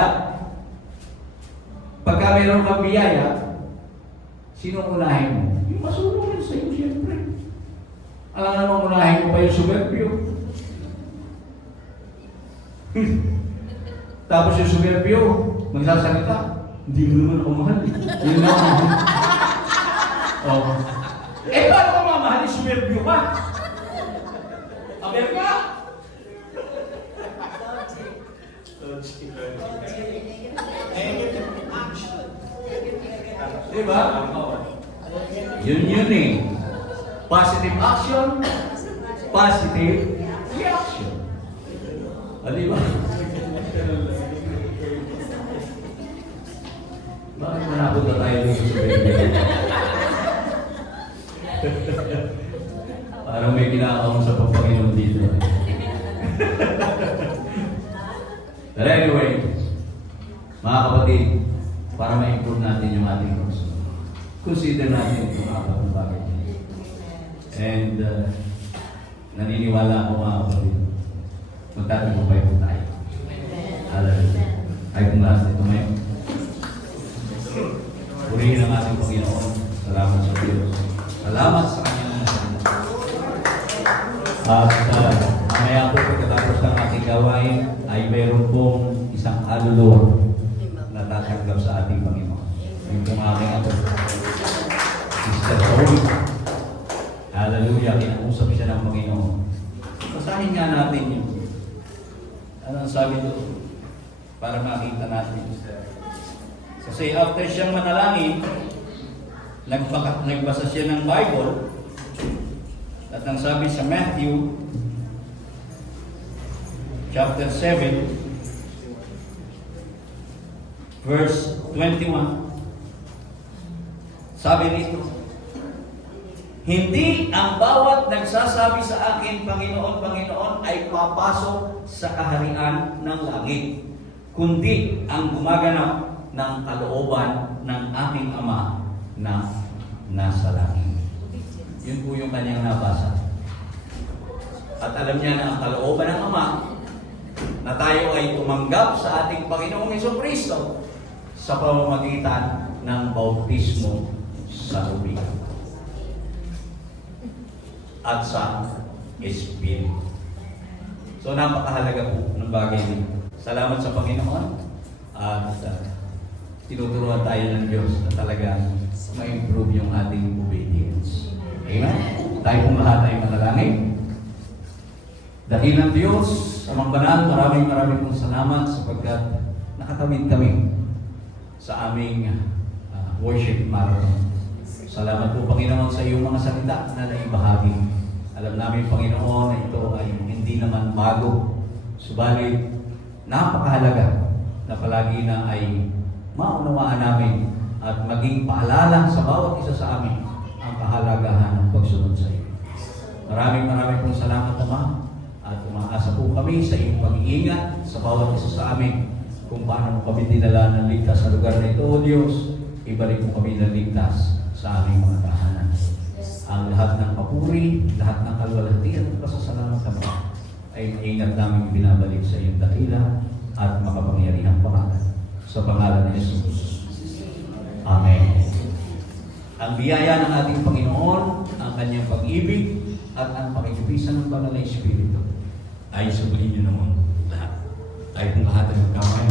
pagka meron kang biyaya, sino unahin mo? Yung masulungin sa iyo, siyempre. Alam naman unahin mo pa yung suburbio. Tapos yung suburbio, magsasalita, hindi mo naman ako mahal. Yun na ako. Oh. Eh, paano ka mamahal yung suburbio ka? Aber ka? Diba? Yun eh. Positive action, positive reaction. Diba? Bakit manabot na tayo dito sa Biblia? Parang may kinakaon sa Panginoon dito. But anyway, mga kapatid, para ma-improve natin yung ating course, consider natin itong apat na bagay. And naniniwala ako mga kapatid, magtatagumpay po tayo. Hallelujah. Ay kung last ito ngayon. Purihin ang ating Panginoon. Salamat sa Diyos. Salamat sa Kanyang mga salita. At mamaya po pagkatapos ng ating gawain ay mayroon pong isang kaluluwa na tatanggap sa ating Panginoon. Yung pong aking ato. Sister Holy. Hallelujah. Kinausap siya ng Panginoon. Basahin nga natin yun. Anong sabi doon? Para makita natin. Kasi after siyang manalangin, nagbasa siya ng Bible. At ang sabi sa Matthew chapter 7 verse 21, sabi rito, hindi ang bawat nagsasabi sa akin, Panginoon, Panginoon, ay papasok sa kaharian ng langit, kundi ang gumaganap ng kalooban ng ating Ama na nasa langit. Yun po yung kanyang nabasa. At alam niya na ang kalooban ng Ama na tayo ay tumanggap sa ating Panginoong Hesukristo sa pamamagitan ng bautismo sa tubig at sa Espiritu. So napakahalaga po ng bagay nito. Salamat sa Panginoon at tinuturuan tayo ng Diyos na talagang ma-improve yung ating obedience. Amen? Tayo pong lahat ay manalangin. Dakilang Diyos, Amang Banal, maraming pong salamat sapagkat nakatawid kami sa aming worship marathon. Salamat po, Panginoon, sa iyong mga salita na naibahagi. Alam namin, Panginoon, na ito ay hindi naman bago. Subalit, napakahalaga na palagi na ay maunawaan namin at maging paalala sa bawat isa sa amin ang kahalagahan ng pagsunod sa iyo. Maraming pong salamat, Ama, at umaasa po kami sa iyong pag-iingat sa bawat isa sa amin kung paano mo kami dinala ng ligtas sa lugar na ito, O Diyos. Ibalik mo kami ng ligtas sa aming mga tahanan. Ang lahat ng papuri, lahat ng kalwalhatian at pasasalamat sa mga ay maingat namin binabalik sa iyong dakila at makapangyarihang pangalan. Sa pangalan ni Jesus. Amen. Ang biyaya ng ating Panginoon, ang kanyang pag-ibig, at ang pakikipisan ng Banal na Espiritu ay subuhin niyo naman lahat. Tayo kung lahat ay magkamay.